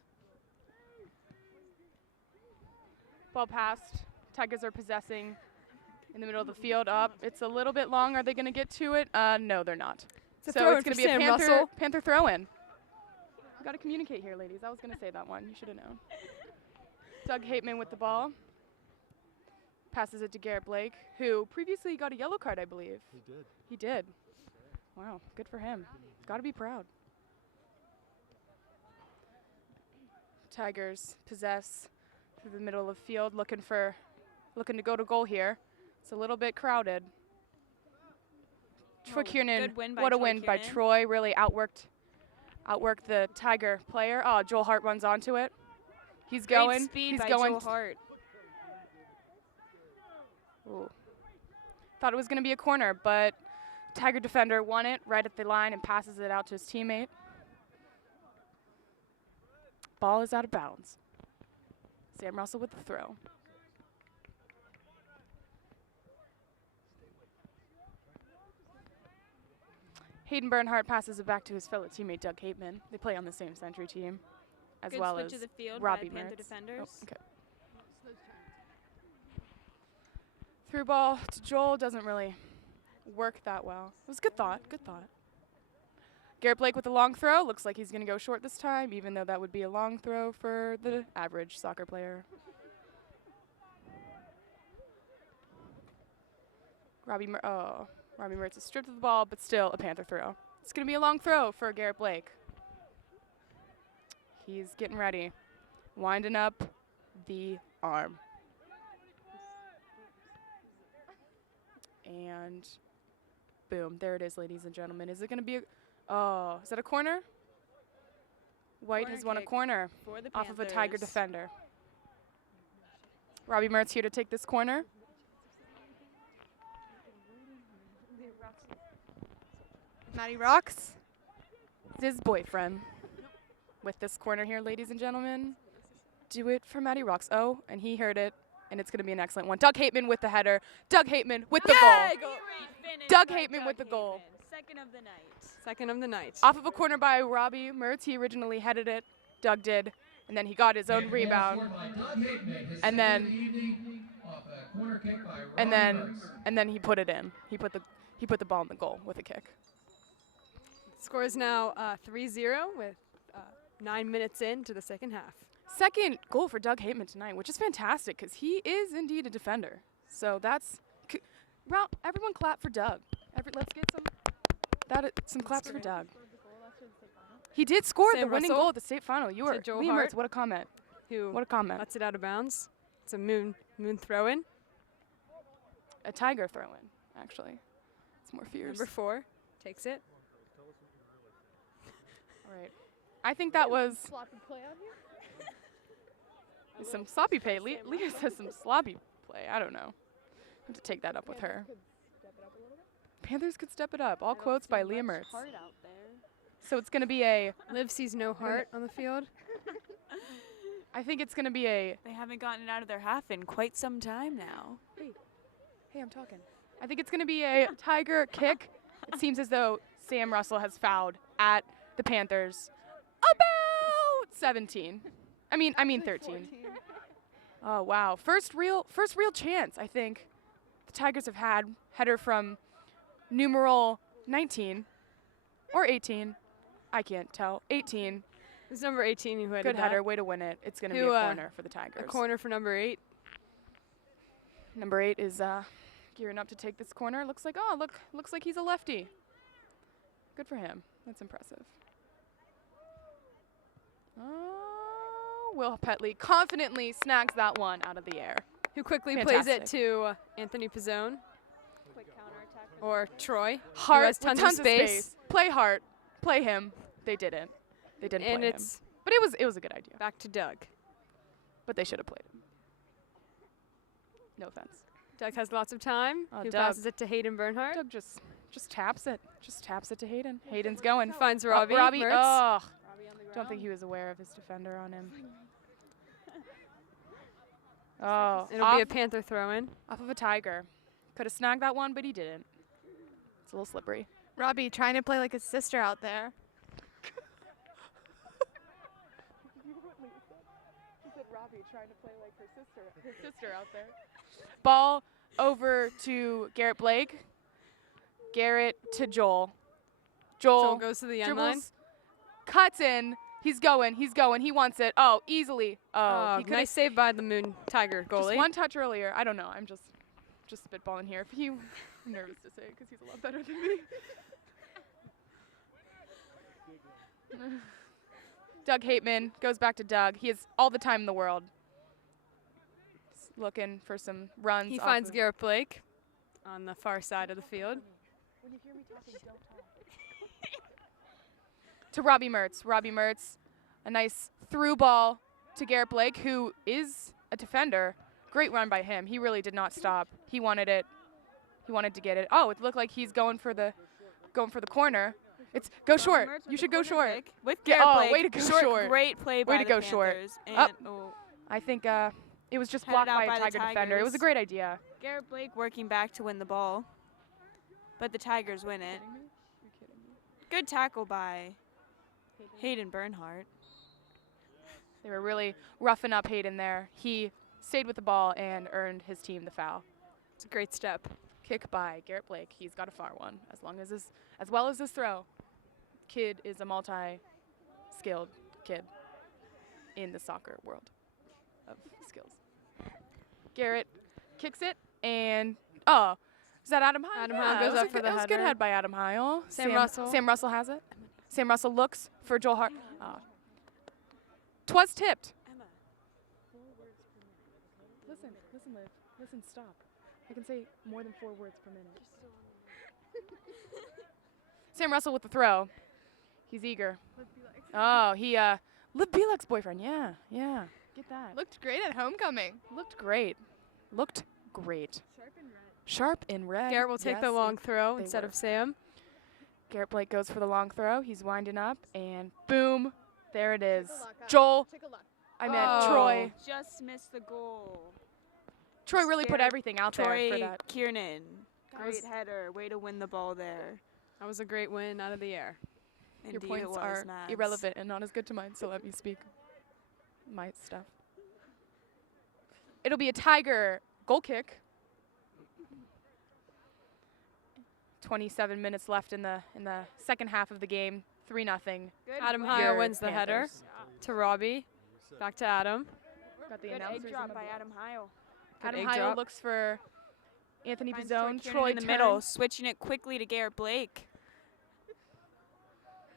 ball passed. Tigers are possessing in the middle of the field. Up. It's a little bit long. Are they going to get to it? No, they're not. It's a So throw-in it's going for to be a Sam Russell. Panther throw-in. We got to communicate here, ladies. I was going to say that one. You should have known. Doug Hateman with the ball. Passes it to Garrett Blake, who previously got a yellow card, I believe. He did. Wow, good for him. Got to be proud. Tigers possess through the middle of the field, looking to go to goal here. It's a little bit crowded. Troy Kiernan, good win by what a Troy win by Kiernan. Troy. Really outworked the Tiger player. Oh, Joel Hart runs onto it. He's Great going. speed He's by going. Joel Hart. Ooh. Thought it was going to be a corner, but Tiger defender won it right at the line and passes it out to his teammate. Ball is out of bounds. Sam Russell with the throw. Hayden Bernhardt passes it back to his fellow teammate Doug Hateman. They play on the same Century team, as Good well switch as of the field Robbie by Panther Mertz. defenders. Oh, okay. Through ball to Joel doesn't really work that well. It was a good thought. Good thought. Garrett Blake with a long throw. Looks like he's going to go short this time, even though that would be a long throw for the average soccer player. Robbie Mertz is stripped of the ball, but still a Panther throw. It's going to be a long throw for Garrett Blake. He's getting ready. Winding up the arm. And boom, there it is, ladies and gentlemen. Is it going to be is that a corner? White Corner has won a kick corner for the off of a Tiger Panthers. defender. Robbie Mertz here to take this corner. Matty Rocks is his boyfriend. With this corner here, ladies and gentlemen. Do it for Matty Rocks. Oh, and he heard it, and it's going to be an excellent one. Doug Hateman with the header. Doug Hateman with the goal. Doug Hateman with the goal. Second of the night. Second of the night. Off of a corner by Robbie Mertz. He originally headed it. Doug did. And then he got his own And rebound. goal scored by Doug Hateman, his And second then- of the evening off a corner kick by And Robbie then Mertz. and then he put it in. He put the ball in the goal with a kick. Score is now 3-0 with 9 minutes into the second half. Second goal for Doug Hateman tonight, which is fantastic because he is indeed a defender. So that's everyone clap for Doug. Let's get some. Some claps for Doug. He did score Sam the winning Russell goal at the state final. You were Joel Lee Hart. Mertz, what a comment. Who What a comment. lets it out of bounds. It's a moon throw-in. A Tiger throw-in, actually. It's more fierce. Number 4 takes it. All right. I think that was Sloppy play out here. some sloppy play. Leah says some sloppy play. I don't know. I have to take that up with her. Panthers could step it up. All quotes by Leah Mertz. So it's going to be Liv sees no heart on the field. I think it's going to be a, They haven't gotten it out of their half in quite some time now. hey, I'm talking. I think it's going to be a Tiger kick. It seems as though Sam Russell has fouled at the Panthers about 17. I mean 13. Oh, wow. First real chance, I think, the Tigers have had. Header from numeral 19 or 18. I can't tell. 18. It's number 18 who headed Good that. header. Way to win it. It's going to be Who, a corner for the Tigers. A corner for number 8. Number 8 is gearing up to take this corner. Looks like he's a lefty. Good for him. That's impressive. Oh, Will Petley confidently snags that one out of the air. Who quickly plays it Fantastic. to Anthony Pizzone. Or Troy. Hart has with tons of space. Play Hart. Play him. They didn't. They didn't And play him. it's But it was a good idea. back to Doug. But they should have played him. No offense. Doug has lots of time. Oh, Who Doug. passes it to Hayden Bernhardt. Doug just taps it. Just taps it to Hayden. Hayden's going. Finds Oh, Robbie. Robbie. Mertz. Oh. Don't think he was aware of his defender on him. Oh. It'll be a Panther throw-in. Off of a Tiger. Could have snagged that one, but he didn't. It's a little slippery. Robbie trying to play like his sister out there. Robbie trying to play like his sister out there. Ball over to Garrett Blake. Garrett to Joel. Joel goes to the end line. dribbles, cuts in. He's going. He wants it. Oh, easily. Oh, he could Nice save by the Moon Tiger just goalie. one touch earlier. I don't know. I'm just spitballing here. I'm nervous to say it because he's a lot better than me. Doug Hateman goes back to Doug. He has all the time in the world. He's looking for some runs. He off finds of- Garrett Blake on the far side of the field. to Robbie Mertz. Robbie Mertz, a nice through ball to Garrett Blake, who is a defender. Great run by him. He really did not stop. He wanted it. He wanted to get it. Oh, it looked like he's going for the corner. It's go short. You should go short. With Yeah, Garrett oh, Blake. way to go short. Great play by Way to the go short. Panthers. And Up. oh, I think it was just Headed blocked out by by a the Tiger defender. It was a Tigers. great idea. Garrett Blake working back to win the ball. But the Tigers win it. Good tackle by Hayden Bernhardt. They were really roughing up Hayden there. He stayed with the ball and earned his team the foul. It's a great step. Kick by Garrett Blake. He's got a far one as well as his throw. Kid is a multi-skilled kid in the soccer world of skills. Garrett kicks it and is that Adam Heil? Adam Heil Yeah, goes it was up a for good- the It was a good header. head by Adam Heil. Sam Russell. Sam Russell has it. Sam Russell looks for Joel Hart. 'Twas tipped. Listen, Liv. Listen, stop. I can say more than 4 words per minute. Sam Russell with the throw. He's eager. Oh, Liv Bielek's boyfriend. Yeah. Get that. Looked great at homecoming. Looked great. Sharp and red. Garrett will take the Yes, long throw they instead were. of Sam. Garrett Blake goes for the long throw. He's winding up, and boom, there it is. Joel. I meant Oh. Troy. Just missed the goal. Troy really put Scared everything out there for Troy that. Kiernan. Great was- header. Way to win the ball there. That was a great win out of the air. Your Indeed it points was, are Mads. irrelevant and not as good to mine, so let me speak my stuff. It'll be a Tiger goal kick. 27 minutes left in the second half of the game. 3-0. Good Adam win. Heil Your wins the header Panthers. to Robbie. Back to Adam. Got the Good egg announcers drop in the by booth. Adam Heil. Good Adam egg Heil drop. looks for Anthony Finds Pizzone. Kiernan Troy in the middle, turns. switching it quickly to Garrett Blake.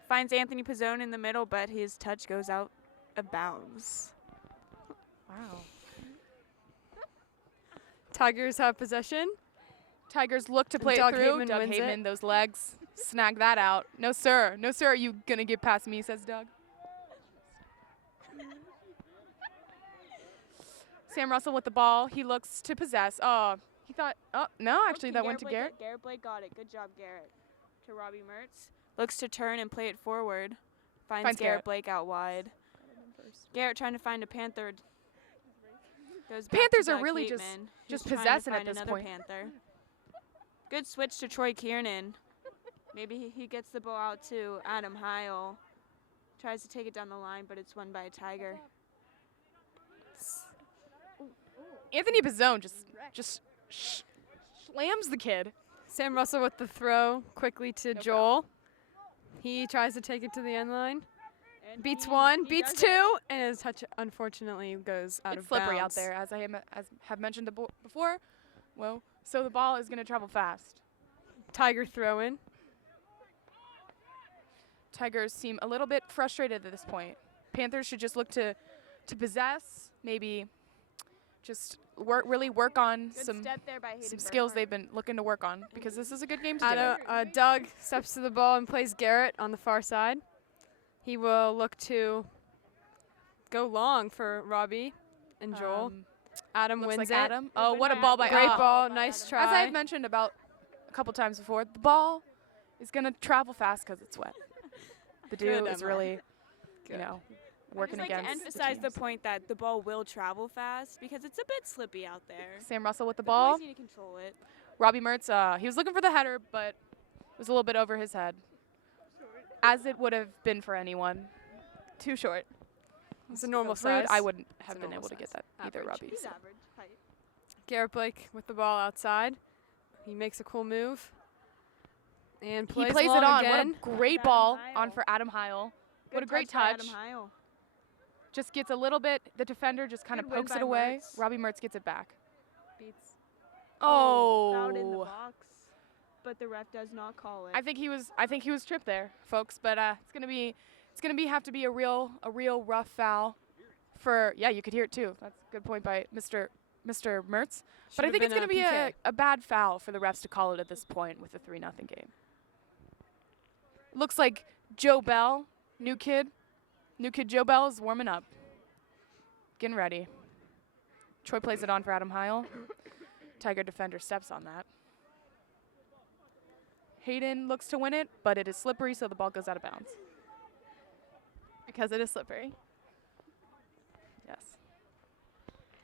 Finds Anthony Pizzone in the middle, but his touch goes out of bounds. Wow. Tigers have possession. Tigers look to play Doug it through. Hateman Doug wins it. Hateman, those legs. Snag that out. No, sir. No, sir. Are you going to get past me, says Doug. Sam Russell with the ball. He looks to possess. Oh, he thought, oh, no, actually, that went to Garrett. Garrett Blake got it. Good job, Garrett. To Robbie Mertz. Looks to turn and play it forward. Finds Garrett. Garrett Blake out wide. Garrett trying to find a Panther. Goes back Panthers to are Doug really Hateman, just who's trying to possessing at find this another point. Panther. Good switch to Troy Kiernan. Maybe he gets the ball out to Adam Heil. Tries to take it down the line, but it's won by a Tiger. Anthony Pizzone just slams the kid. Sam Russell with the throw quickly to No Joel. He tries to take it to the end line. And Beats he- one, he beats does it. two, and his touch unfortunately goes out It's of slippery out bounds. there, as I have mentioned before. Well, so the ball is going to travel fast. Tiger throw in. Tigers seem a little bit frustrated at this point. Panthers should just look to possess, maybe just really work on Good some step there by Hayden skills Bernhardt. they've been looking to work on, because this is a good game to do it. Doug steps to the ball and plays Garrett on the far side. He will look to go long for Robbie and Joel. Adam Looks wins like it. Adam. Oh, what a ball by Great ah. ball, nice try. As I had mentioned about a couple times before, the ball is going to travel fast because it's wet. The dew Good, is Emma. really, Good. working I just like against to emphasize the teams. point that the ball will travel fast because it's a bit slippy out there. Sam Russell with the The ball. boys need to control it. Robbie Mertz, he was looking for the header, but it was a little bit over his head, as it would have been for anyone. Too short. It's a normal So rude. size. I wouldn't It's have a been normal able to get size. that either, Average. Robbie. He's so. average height. Garrett Blake with the ball outside. He makes a cool move. And He plays plays long it on. again. What a great Adam ball Heil. on for Adam Heil. What a Good great by touch. Adam Heil. Just gets a little bit, the defender just kind of Good win pokes by it away. Mertz. Robbie Mertz gets it back. Beats. Oh. Fouled in the box, but the ref does not call it. I think he was tripped there, folks, but it's going to have to be a real rough foul for, yeah, you could hear it too. That's a good point by Mr. Mertz. But I Should've think it's been going to be PK. a bad foul for the refs to call it at this point with a 3-0 game. Looks like Joe Bell, new kid Joe Bell is warming up. Getting ready. Troy plays it on for Adam Heil. Tiger defender steps on that. Hayden looks to win it, but it is slippery, so the ball goes out of bounds. Because it is slippery. Yes.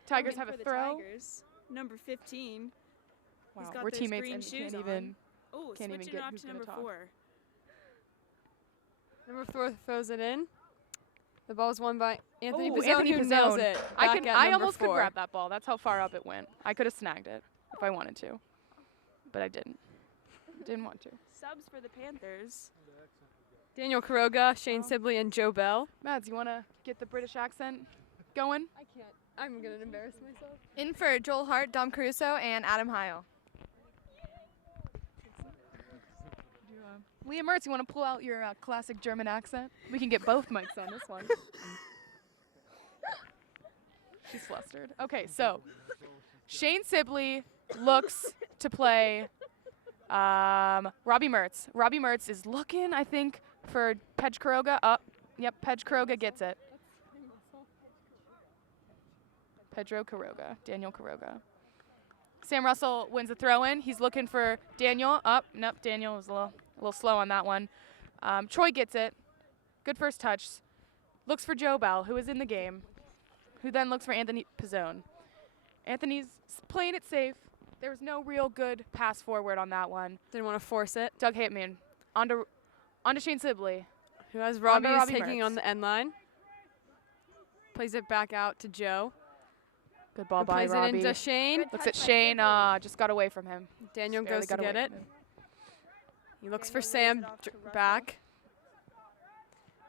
Tigers Coming have a for the throw. Tigers, number 15. Wow, got we're those teammates green and shoes can't on. even. Oh, Can't even switching get it off who's to gonna number talk. 4. Number 4 throws it in. The ball is won by Anthony Ooh, Pizzone, Anthony who Pizzone. nails it. I back at number almost could 4. grab that ball. That's how far up it went. I could have snagged it if I wanted to, but I didn't. Didn't want to. Subs for the Panthers. Daniel Caroga, Shane Sibley, and Joe Bell. Mads, you want to get the British accent going? I can't. I'm going to embarrass myself. In for Joel Hart, Dom Caruso, and Adam Heil. Liam Mertz, you want to pull out your classic German accent? We can get both mics on this one. She's flustered. Okay, so Shane Sibley looks to play Robbie Mertz. Robbie Mertz is looking, I think, for Pedge Caroga. Yep, Pedge Caroga gets it. Pedro Caroga, Daniel Caroga. Sam Russell wins the throw-in. He's looking for Daniel. Nope, Daniel was a little slow on that one. Troy gets it. Good first touch. Looks for Joe Bell, who is in the game, who then looks for Anthony Pizzone. Anthony's playing it safe. There was no real good pass forward on that one. Didn't want to force it. Doug Hateman onto Shane Sibley. Who has Robbie Robbie is taking Mertz. on the end line. Plays it back out to Joe. Good ball Who by plays it Robbie. into Shane. Looks at Shane. Just got away from him. Daniel Barely goes to got get away it. from him. He looks Daniel for lays Sam it off to Russell. back.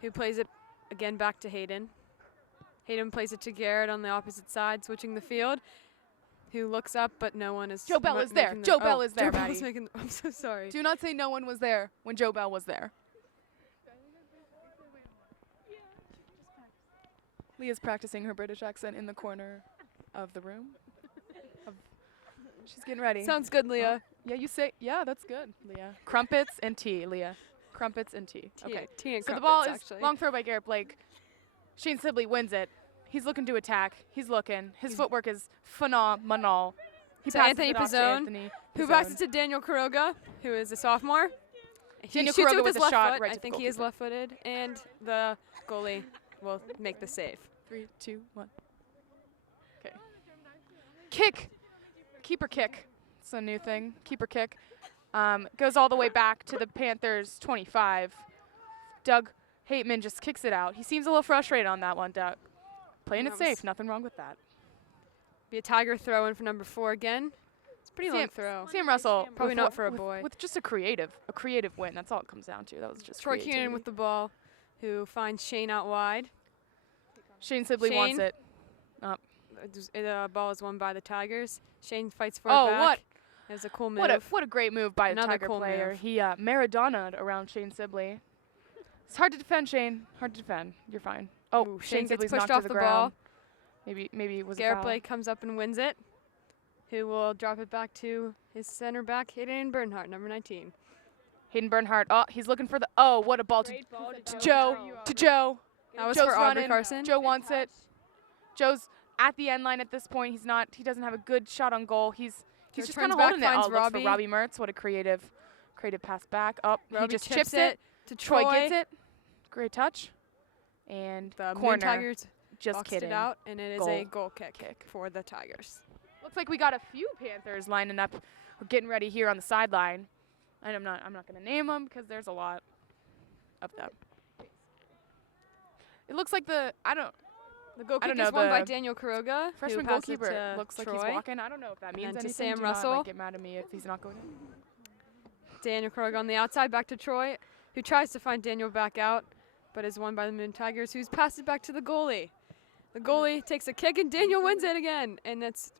Who plays it again back to Hayden. Hayden plays it to Garrett on the opposite side, switching the field. Who looks up, but no one is. Joe Bell is there. making the- Joe Bell oh, is there, Joe Bell's Maddie. making. I'm so sorry. Do not say no one was there when Joe Bell was there. Leah's practicing her British accent in the corner of the room. She's getting ready. Sounds good, Leah. Yeah, you say, yeah, that's good, Leah. Crumpets and tea, Leah. Crumpets and tea. Okay. Tea and So the crumpets, ball is actually. long throw by Garrett Blake. Shane Sibley wins it. He's looking to attack. He's looking. His footwork is phenomenal. He To passes Anthony it off to Pizzone, Anthony who Pizzone. passes to Daniel Kuroga, who is a sophomore. Daniel he shoots Kuroga it with with his a left shot foot. right I to the think he is goalkeeper. left-footed, and the goalie will make the save. 3, 2, 1. Okay. Kick. Keeper kick. It's a new thing. Keeper kick. Goes all the way back to the Panthers 25. Doug Hateman just kicks it out. He seems a little frustrated on that one, Doug. Playing it That safe. was- Nothing wrong with that. Be a Tiger throw in for number 4 again. It's a pretty long throw. Sam Russell. Probably with not what- for a with- boy. With just a creative win. That's all it comes down to. That was just Troy Keenan creativity. with the ball, who finds Shane out wide. Shane Sibley wants Shane. it. The ball is won by the Tigers. Shane fights for Oh, it back. what? It was a cool move. What a great move by Another the Tiger cool player. move. He Maradona'd around Shane Sibley. It's hard to defend, Shane. Hard to defend. You're fine. Oh, Ooh, Shane Shane gets Sibley's pushed knocked off to the the ball. ground. Maybe it was a Garrett foul. Blake comes up and wins it, who will drop it back to his center back, Hayden Bernhardt, number 19. Hayden Bernhardt. Oh, he's looking for the. Oh, what a ball to Joe. To Joe. That was Joe's for Aubrey running. Carson. Joe wants it. Joe's at the end line at this point. He doesn't have a good shot on goal. He's Joe just turns kind of back, holding it. finds Oh, looks Robbie. for Robbie Mertz. What a creative pass back. Up. He Robbie just chips chips it. to Troy gets it. Great touch. And The Moon corner. Tigers Just boxed kidding. it out, and it is Goal. a goal kick for the Tigers. Looks like we got a few Panthers lining up. We're getting ready here on the sideline. And I'm not going to name them because there's a lot of them. It looks like the goal I kick don't is know, won by the Daniel Kuroga, freshman who passes it goalkeeper to looks like Troy. he's walking. I don't know if that means then to anything. Sam Do not, Russell. like, get mad at me if he's not going in. Daniel Kuroga on the outside, back to Troy, who tries to find Daniel back out, but is won by the Moon Tigers, who's passed it back to the goalie. The goalie takes a kick, and Daniel wins it again, and it's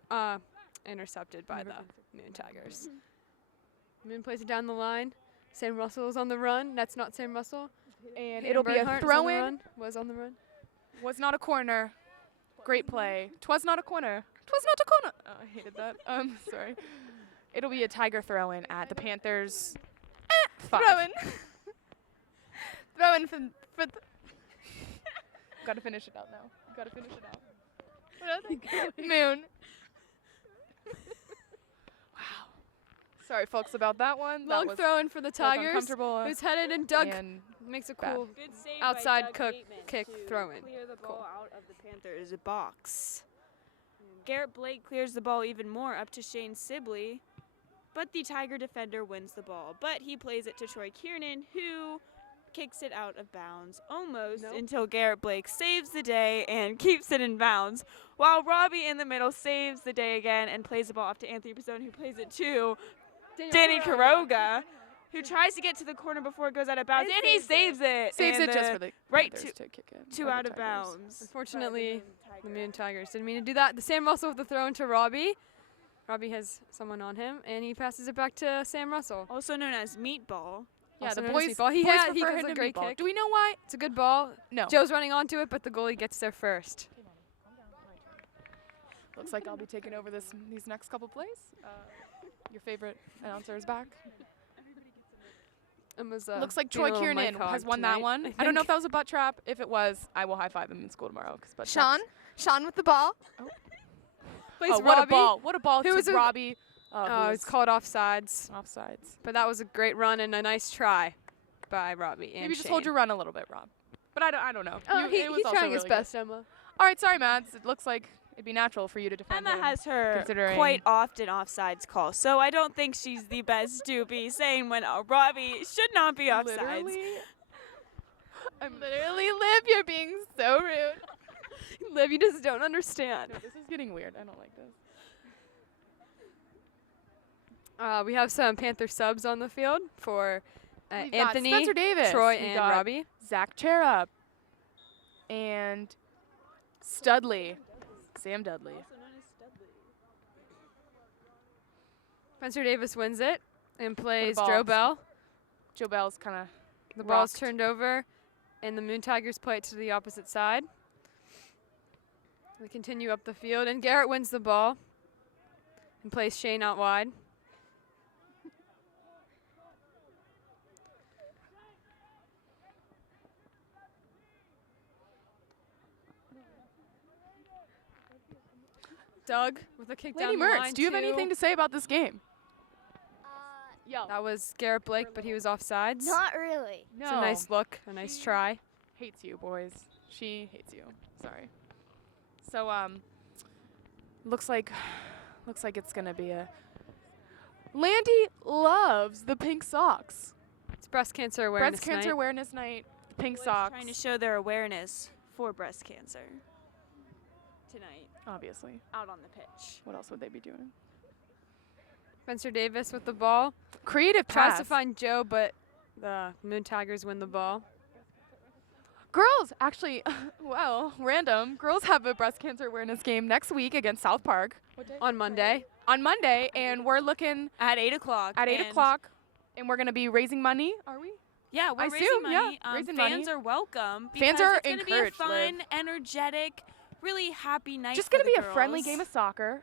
intercepted by the Moon Tigers. Moon plays it down the line. Sam Russell is on the run. That's not Sam Russell. And Hayden it'll be a Bernhardt is on the throw-in. run. Was on the run. Was not a corner. Great play. 'Twas not a corner. 'Twas not a corner. Oh, I hated that. Sorry. It'll be a Tiger throw-in at the Panthers. 5. Throw-in for the Gotta finish it out now. Gotta finish it out. Moon. Wow. Sorry, folks, about that one. Long that was throw in for the Tigers, uncomfortable. who's headed, and Doug and makes a bad. cool Good save outside by Doug cook Bateman kick to throw in. Clear the Cool. ball out of the Panthers' box. Garrett Blake clears the ball even more up to Shane Sibley, but the Tiger defender wins the ball. But he plays it to Troy Kiernan, who kicks it out of bounds almost until Garrett Blake saves the day and keeps it in bounds, while Robbie in the middle saves the day again and plays the ball off to Anthony Pizzone, who plays it to Danny Kuroga, who tries to get to the corner before it goes out of bounds, and he saves it. saves and it just for the right Panthers to- to kick it. two or the out of Tigers. bounds. Unfortunately, the Moon Tigers didn't mean to do that. The Sam Russell with the throw into Robbie. Robbie has someone on him, and he passes it back to Sam Russell. Also known as Meatball. Yeah, Also the known as boys. Meatball. He boys had- he refer does him a to great Meatball. kick. Do we know why? It's a good ball. No. Joe's running onto it, but the goalie gets there first. Looks like I'll be taking over these next couple plays. Your favorite announcer is back. It was, Looks like being a Troy little Kiernan mic hog has won tonight, that one. I don't know if that was a butt trap. If it was, I will high five him in school tomorrow. Butt Sean. traps- Sean with the ball. Plays Oh, what a Robbie. ball! What a ball Who to was a- Robbie. Who Oh, was it's called offsides. offsides. But that was a great run and a nice try by Robbie and Maybe just Shane. hold your run a little bit, Rob. But I don't know. Oh, You- it was he's also trying his really good. best, Emma. All right, sorry, Mads. It looks like it'd be natural for you to defend Emma him, has her considering- quite often offsides call, so I don't think she's the best to be saying when Robbie should not be offsides. Literally. Literally, Liv, you're being so rude. Liv, you just don't understand. No, this is getting weird. I don't like this. We have some Panther subs on the field for We've got Anthony, Spencer Davis. Troy, We've and got Robbie. Zach Cherup and Studley. Sam Dudley. Spencer Davis wins it and plays ball. Joe Bell. Joe Bell's kind of The ball's turned over, and the Moon Tigers play it to the opposite side. We continue up the field, and Garrett wins the ball and plays Shane out wide. Doug with a kick Lady down the Mertz, line. do you have anything to say about this game? Yo. That was Garrett Blake, but he was offsides. Not really. No. It's a nice look, a nice try. Hates you, boys. She hates you. Sorry. So, looks like it's gonna be a. Landy loves the pink socks. It's breast cancer awareness Breast Cancer night. Awareness Night. The pink Boys socks. Trying to show their awareness for breast cancer tonight Obviously. out on the pitch. What else would they be doing? Spencer Davis with the ball. Creative Tries pass. to find Joe, but the Moon Tigers win the ball. Girls, actually, well, random. Girls have a breast cancer awareness game next week against South Park On Monday. on Monday, and we're looking At 8 o'clock. at 8 and o'clock, and we're gonna be raising money. Are we? Yeah, we're I raising assume, money. yeah, raising fans money. are welcome. Fans because are it's gonna encouraged, be a Liv. fun, energetic, really happy night. Just for gonna the be a friendly girls. game of soccer.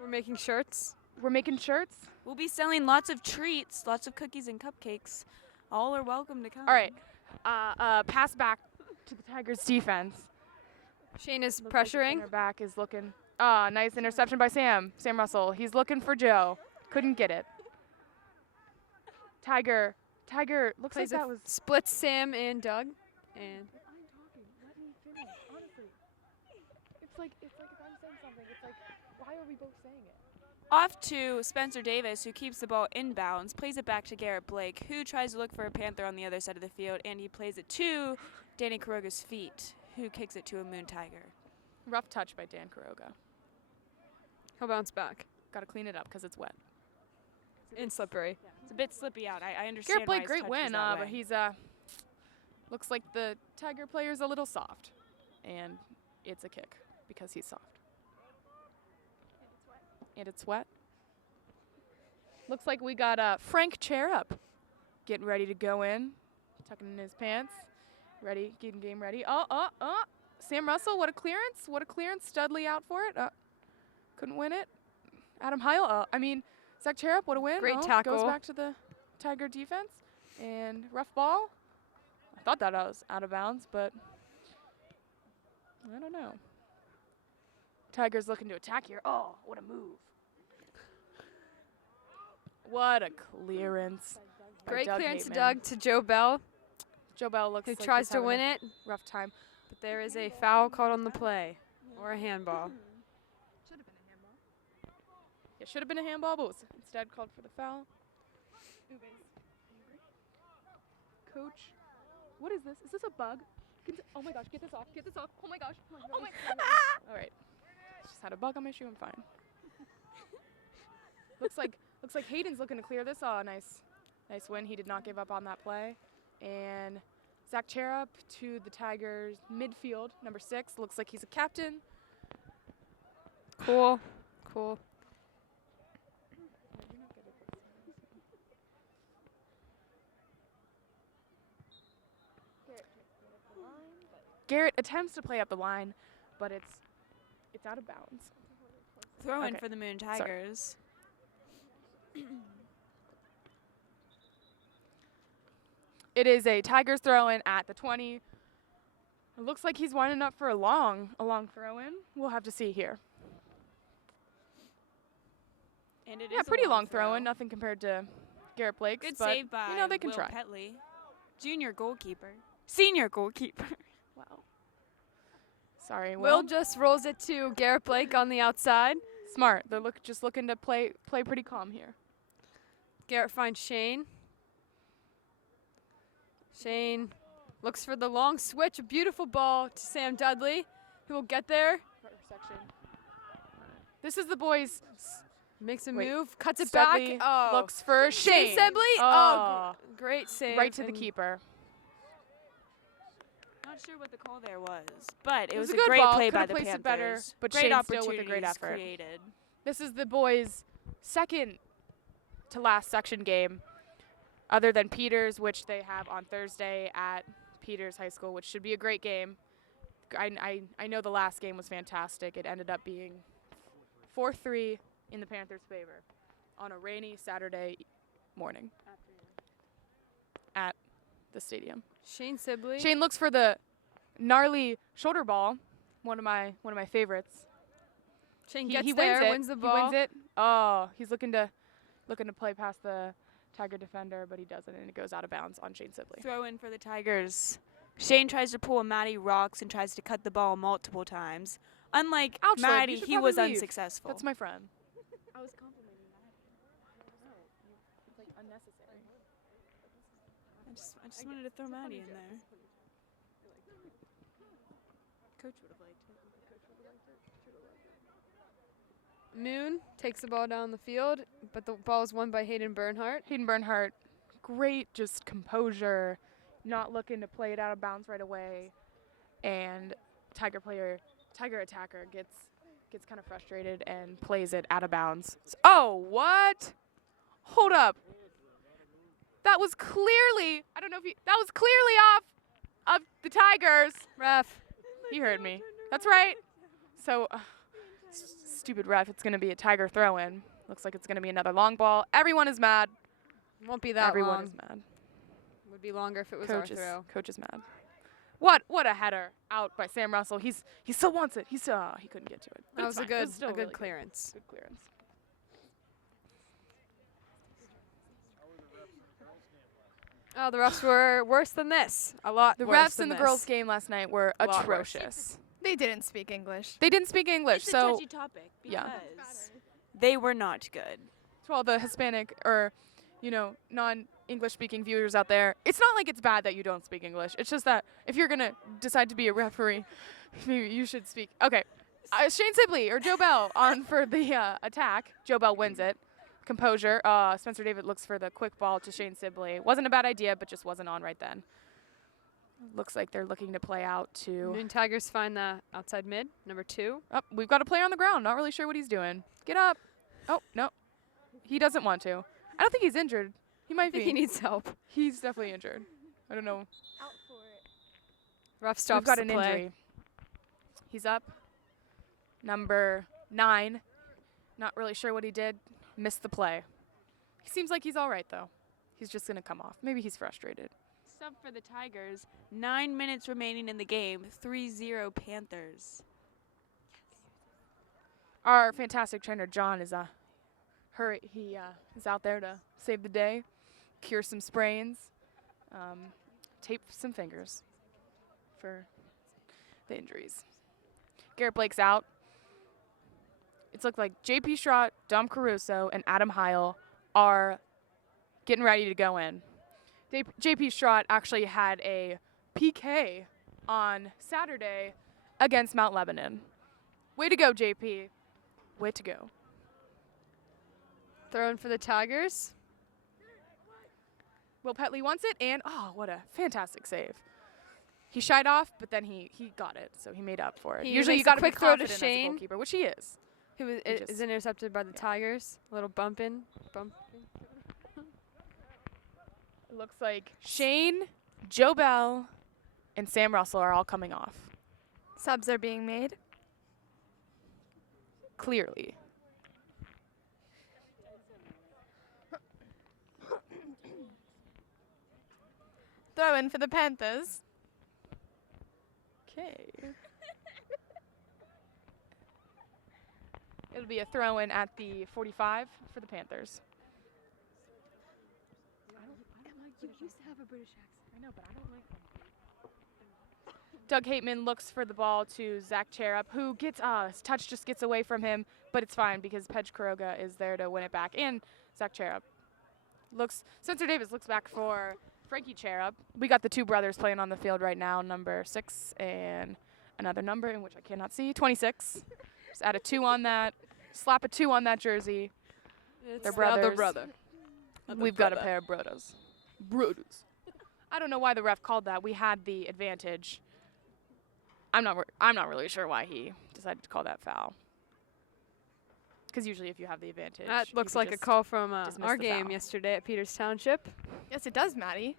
We're making shirts. We're making shirts. We'll be selling lots of treats, lots of cookies and cupcakes. All are welcome to come. All right. Pass back to the Tigers defense. Shane is Looks like the pressuring. center back is looking. Nice interception by Sam Russell. He's looking for Joe. Couldn't get it. Tiger looks Plays like a that was. splits Sam and Doug. And It's like if I'm saying something, it's like, why are we both saying it? Off to Spencer Davis, who keeps the ball inbounds, plays it back to Garrett Blake, who tries to look for a Panther on the other side of the field, and he plays it to Danny Caroga's feet, who kicks it to a Moon Tiger. Rough touch by Dan Caroga. he'll bounce back. Got to clean it up because it's wet. And slippery. It's a bit slippy out. I understand. Garrett why Blake, his great touch win, was that but way. he's looks like the Tiger player's a little soft, and it's a kick because he's soft. And it's wet. Looks like we got Frank Cherub getting ready to go in, tucking in his pants, ready, getting game ready. Sam Russell, what a clearance! What a clearance! Studley out for it. Couldn't win it. Adam Heil. Zach Cherub, what a win! Great Goes tackle. back to the Tiger defense, and rough ball. I thought that was out of bounds, but I don't know. Tigers looking to attack here. Oh, what a move! What a clearance! by Great Doug clearance to Hateman. Doug to Joe Bell, Joe Bell looks who like tries he's to having win a it, rough time. but there is a foul called on the play, or a handball. It should have been a handball, but was instead called for the foul. Coach, what is this? Is this a bug? Oh my gosh, get this off. Get this off. Oh my gosh. Oh my All right. Just had a bug on my shoe. I'm fine. looks like Hayden's looking to clear this. Oh, nice win. He did not give up on that play. And Zach Cherub to the Tigers midfield, number 6. Looks like he's a captain. Cool. Garrett attempts to play up the line, but it's out of bounds. Throw in Okay. for the Moon Sorry. Tigers. It is a Tigers throw-in at the 20. It looks like he's winding up for a long throw-in. We'll have to see here. And it Yeah, is a pretty long throw. throw-in, nothing compared to Garrett Blake's. Good but, save by you know, they can Will try. Petley, junior goalkeeper, senior goalkeeper. Wow. Sorry, Will Will. just rolls it to Garrett Blake on the outside. Smart. They're just looking to play pretty calm here. Garrett finds Shane. Shane looks for the long switch. A beautiful ball to Sam Dudley, who will get there. This is the boys. Makes a Wait, move, cuts it Studley back. Oh, looks for Shane Shane. Sibley. Oh, Great save. right to the and keeper. Not sure what the call there was, but it was a good great ball. play by Could've the placed Panthers. it better, but great Shane still opportunities with a great effort. created. This is the boys' second to last section game, other than Peters, which they have on Thursday at Peters High School, which should be a great game. I know the last game was fantastic. It ended up being 4-3 in the Panthers' favor on a rainy Saturday morning at the stadium. Shane Sibley. Shane looks for the gnarly shoulder ball, one of my favorites. Shane He gets wins there, it. wins the He ball. wins it. Oh, he's looking to play past the Tiger defender, but he doesn't, and it goes out of bounds on Shane Sibley. Throw in for the Tigers. Shane tries to pull a Maddie Rocks and tries to cut the ball multiple times. Unlike Ouch, Liv, Maddie, you should he was probably leave. unsuccessful. That's my friend. I was complimenting Maddie. It's like unnecessary. I just wanted to throw Maddie in there. Coach would have liked it. Moon takes the ball down the field, but the ball is won by Hayden Bernhardt. Hayden Bernhardt, great just composure, not looking to play it out of bounds right away. And Tiger attacker gets kind of frustrated and plays it out of bounds. Oh, what? Hold up. That was clearly, that was clearly off of the Tigers. Ref. He heard me. That's right. So, stupid ref, it's going to be a Tiger throw-in. Looks like it's going to be another long ball. Everyone is mad. Won't be that Everyone long. is mad. Would be longer if it was Coach our throw. is mad. What a header out by Sam Russell. He still wants it. He couldn't get to it. But That it's was a fine. It good, still a good really clearance. Good clearance. Oh, the refs were worse than this. A lot The worse refs than in the this. girls' game last night were A lot worse. atrocious. They didn't speak English. They didn't speak English, It's a so touchy topic because yeah. they were not good. to all the Hispanic or, non-English speaking viewers out there, it's not like it's bad that you don't speak English. It's just that if you're gonna decide to be a referee, maybe you should speak. Okay, Shane Sibley or Joe Bell on for the attack. Joe Bell wins it. Composure. Spencer David looks for the quick ball to Shane Sibley. Wasn't a bad idea, but just wasn't on right then. Looks like they're looking to play out to. Moon Tigers find the outside mid, number 2. Oh, we've got a player on the ground. Not really sure what he's doing. Get up. Oh, no. He doesn't want to. I don't think he's injured. He might I think be. he needs help. He's definitely injured. I don't know. Ref stops We've got the an play. injury. He's up. Number 9. Not really sure what he did. Missed the play. He seems like he's all right, though. He's just going to come off. Maybe he's frustrated. Sub for the Tigers. 9 minutes remaining in the game. 3-0 Panthers. Our fantastic trainer, John, is he is out there to save the day, cure some sprains, tape some fingers for the injuries. Garrett Blake's out. It's looked like J.P. Schrott, Dom Caruso, and Adam Heil are getting ready to go in. J.P. Schrott actually had a PK on Saturday against Mount Lebanon. Way to go, J.P. Way to go. Throw-in for the Tigers. Will Petley wants it, and what a fantastic save. He shied off, but then he got it, so he made up for it. He Usually makes you a got to be quick throw to confident as a Shane. goalkeeper, which he is. Who is, He is just- intercepted by the Tigers. A little bump. It looks like Shane, Joe Bell, and Sam Russell are all coming off. Subs are being made. Clearly. Throw in for the Panthers. Okay. It'll be a throw-in at the 45 for the Panthers. You used to have a British accent. I know, but I don't like them. Doug Hateman looks for the ball to Zach Cherub, who gets his touch just gets away from him, but it's fine because Pedge Kuroga is there to win it back. And Zach Cherub Spencer Davis looks back for Frankie Cherub. We got the two brothers playing on the field right now, number 6 and another number in which I cannot see, 26. Just add a 2 on that, slap a 2 on that jersey. They're brothers. We've got a pair of brothers. Brothers. I don't know why the ref called that. We had the advantage. I'm not really sure why he decided to call that foul. Because usually if you have the advantage, That you looks can like a just call from dismiss our the game foul. yesterday at Peters Township. Yes, it does, Maddie.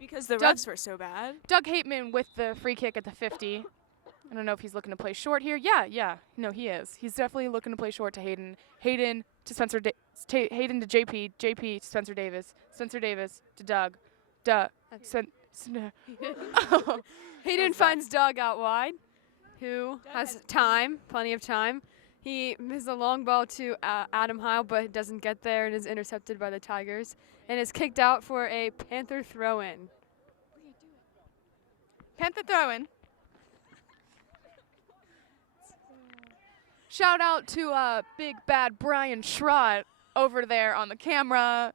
Because the Doug- refs were so bad. Doug Hateman with the free kick at the 50. I don't know if he's looking to play short here. Yeah. No, he is. He's definitely looking to play short to Hayden. Hayden to Spencer. Hayden to JP. JP to Spencer Davis. Spencer Davis to Doug. Doug. Hayden finds Doug out wide, who has time, plenty of time. He misses a long ball to Adam Heil, but doesn't get there and is intercepted by the Tigers and is kicked out for a Panther throw-in. Panther throw-in. Shout out to big bad Brian Schrott over there on the camera.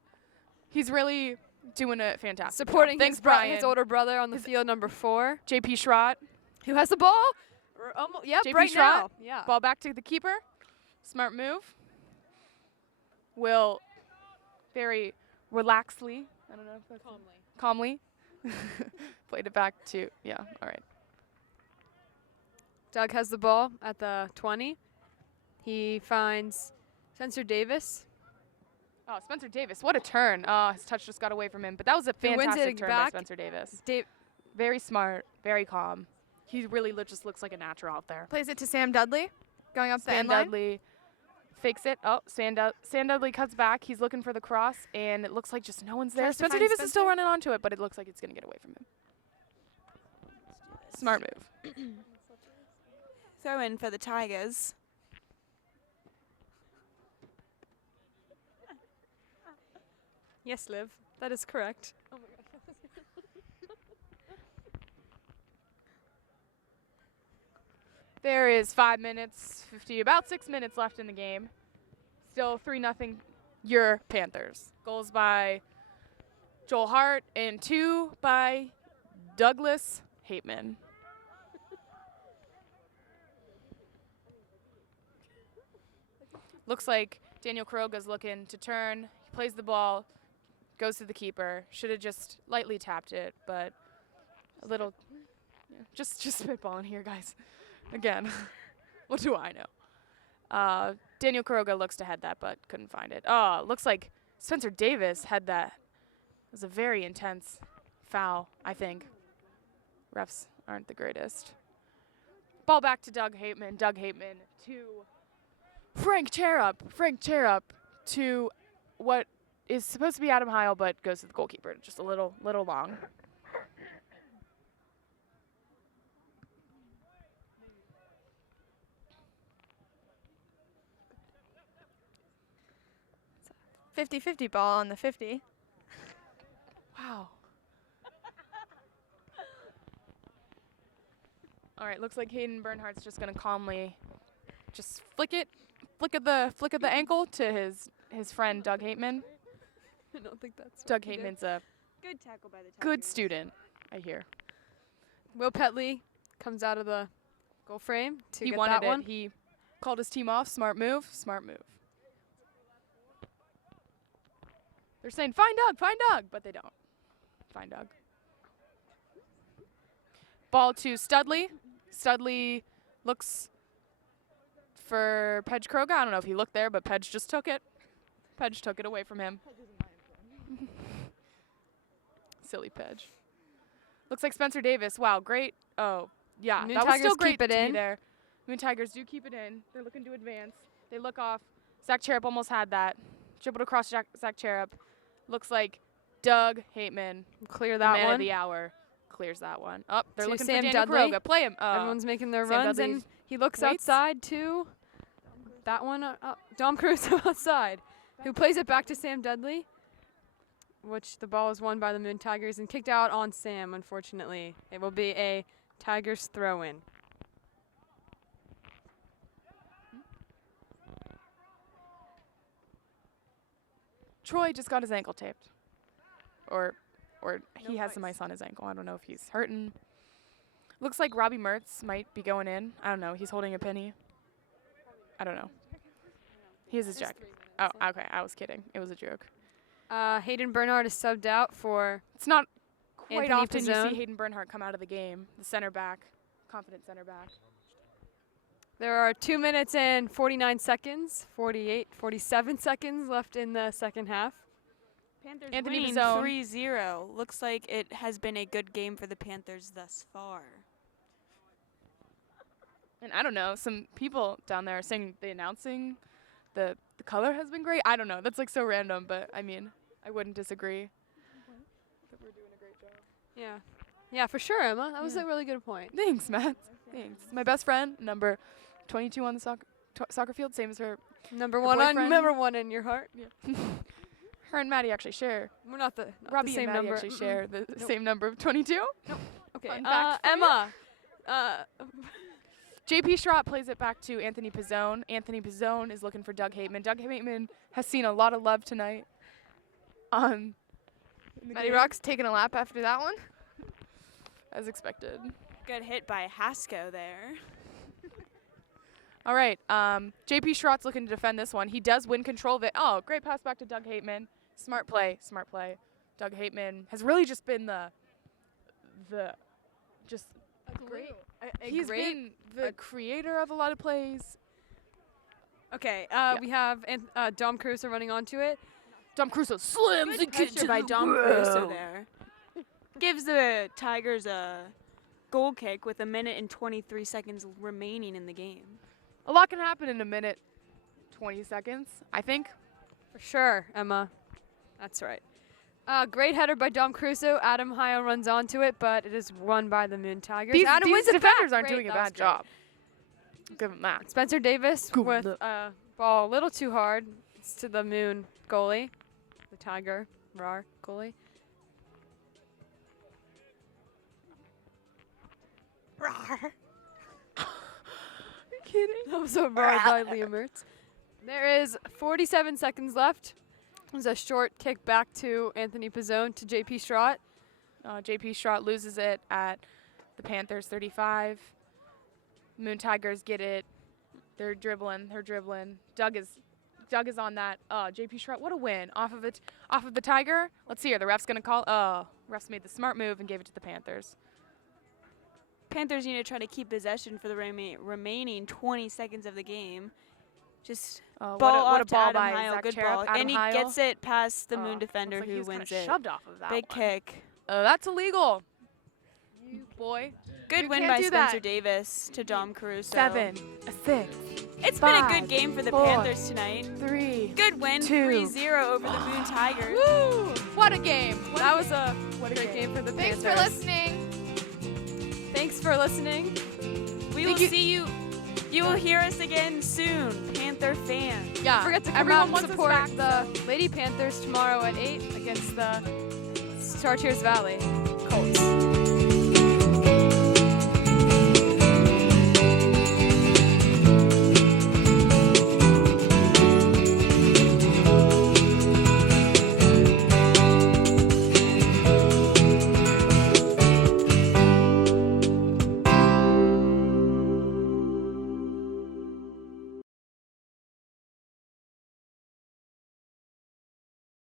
He's really doing a fantastic Supporting job. Thanks, Brian. his older brother on the field, number 4. JP Schrott. Who has the ball? Yep, JP right Schrott. now. Yeah. Ball back to the keeper. Smart move. Will very relaxedly, I don't know if that's calmly played it back to, yeah, all right. Doug has the ball at the 20. He finds Spencer Davis. Oh, Spencer Davis, what a turn. His touch just got away from him, but that was a He wins it fantastic turn by back. Spencer Davis. Very smart, very calm. He really just looks like a natural out there. Plays it to Sam Dudley, going up the Sam end line. Dudley fakes it. Oh, Sam Dudley cuts back. He's looking for the cross, and it looks like just no one's there. Tries to Spencer find Davis is still Spencer. running onto it, but it looks like it's going to get away from him. Smart move. Throw in for the Tigers. Yes, Liv. That is correct. There is 5 minutes, about 6 minutes left in the game. Still 3-0 your Panthers. Goals by Joel Hart and 2 by Douglas Hateman. Looks like Daniel Kuroga's looking to turn. He plays the ball, goes to the keeper. Should have just lightly tapped it, but a little, yeah, just spitballing here, guys. Again, what do I know? Daniel Kuroga looks to head that, but couldn't find it. Oh, looks like Spencer Davis had that. It was a very intense foul, I think. Refs aren't the greatest. Ball back to Doug Hateman. Doug Hateman to Frank Cherup. Frank Cherup to what is supposed to be Adam Heil, but goes to the goalkeeper. Just a little long. It's a 50-50 ball on the 50. Wow. All right, looks like Hayden Bernhardt's just gonna calmly just flick of the ankle to his friend Doug Hateman. I don't think that's Doug Hateman's a Good tackle by the Tigers. good student, I hear. Will Petley comes out of the goal frame to He get wanted that one. it. He called his team off. Smart move. Smart move. They're saying find Doug, but they don't. Find Doug. Ball to Studley. Studley looks for Pedge Kroga. I don't know if he looked there, but Pedge just took it. Pedge took it away from him. Silly Pedge. Looks like Spencer Davis. Wow, great. Oh, yeah, Moon that was Tigers still great keep it to be in. there. Moon Tigers do keep it in. They're looking to advance. They look off. Zach Cherup almost had that. Dribbled across Zach Cherup. Looks like Doug Hateman, Clear the that man one. of the hour, clears that one. Up, they're To looking Sam for Daniel Dudley. Kuroga. Play him. Everyone's making their Sam runs, Dudley and he looks waits. outside to that one. Dom Caruso outside, who plays it back to Sam Dudley, which the ball is won by the Moon Tigers and kicked out on Sam, unfortunately. It will be a Tigers throw-in. Troy just got his ankle taped. Or he has some ice on his ankle. I don't know if he's hurting. Looks like Robbie Mertz might be going in. I don't know. He's holding a penny. I don't know. He has his jacket. Oh, okay. I was kidding. It was a joke. Hayden Bernhardt is subbed out for It's not quite Anthony often you Pizzone. see Hayden Bernhardt come out of the game. The center back. Confident center back. There are 2 minutes and 49 seconds, 47 seconds left in the second half. Panthers Anthony winning Pizzone. 3-0. Looks like it has been a good game for the Panthers thus far. And I don't know, some people down there are saying the announcing, the color has been great. I don't know. That's like so random, but I mean, I wouldn't disagree. That we're doing a great job. Yeah. Yeah, for sure, Emma. That was Yeah. a really good point. Thanks, Matt. Thanks. My best friend, number 22 on the soccer field, same as her. Number Her one on boyfriend? number one in your heart. Yeah. Her and Maddie actually share. We're not the Robbie same and Maddie number. actually Mm-mm. share the Nope. same number of 22. Okay. Fun fact for you. Emma. JP Schrott plays it back to Anthony Pizzone. Anthony Pizzone is looking for Doug Hateman. Doug Hateman has seen a lot of love tonight. In the Maddie game, Rock's taking a lap after that one. as expected. Good hit by Haskell there. All right, JP Schrott's looking to defend this one. He does win control of it. Oh, great pass back to Doug Hateman. Smart play, smart play. Doug Hateman has really just been just Great. he's been the creator of a lot of plays. Okay. We have Dom Caruso running onto it. Dom Crusoe slams Good pressure by Dom Caruso there. Gives the Tigers a goal kick with 1 minute and 23 seconds remaining in the game. A lot can happen in a minute, 20 seconds, I think. For sure, Emma. That's right. Great header by Dom Caruso. Adam Heil runs onto it, but it is won by the Moon Tigers. These Adam wins it defenders back. aren't Great, doing a that was bad great. job. Give them that. Spencer Davis Good with look. ball a little too hard. It's to the Moon goalie, the Tiger Rar goalie. Kidding? That was a Rar by Liam Mertz. There is 47 seconds left. There's a short kick back to Anthony Pizzone to JP Schrott. JP Schrott loses it at the Panthers 35. Moon Tigers get it. They're dribbling. Doug is on that. JP Schrott, what a win off of it, off of the Tiger. Let's see here. The ref's gonna call. Refs made the smart move and gave it to the Panthers. Panthers need to try to keep possession for the remaining 20 seconds of the game. Just What ball a off to ball Adam by Heil. Zach Good Cherub. ball. Adam And he Heil. gets it past the Moon Looks defender like he who was kinda wins it. Shoved off of that Big one. kick. That's illegal. You boy. Good You win can't by do Spencer that. Davis to Dom Caruso. 7, a 6, It's been a 5, good game for the 4, Panthers tonight. 3. Good win, 2. 3-0 over the Moon Tigers. Woo! What a game. That was a What a great game for the Thanks Panthers. for listening. Thanks for listening. We will see you. You will hear us again soon, Panther fans. Yeah. Don't forget to come Everyone out and wants us support back, the Lady Panthers tomorrow at 8 against the Chartiers Valley Colts.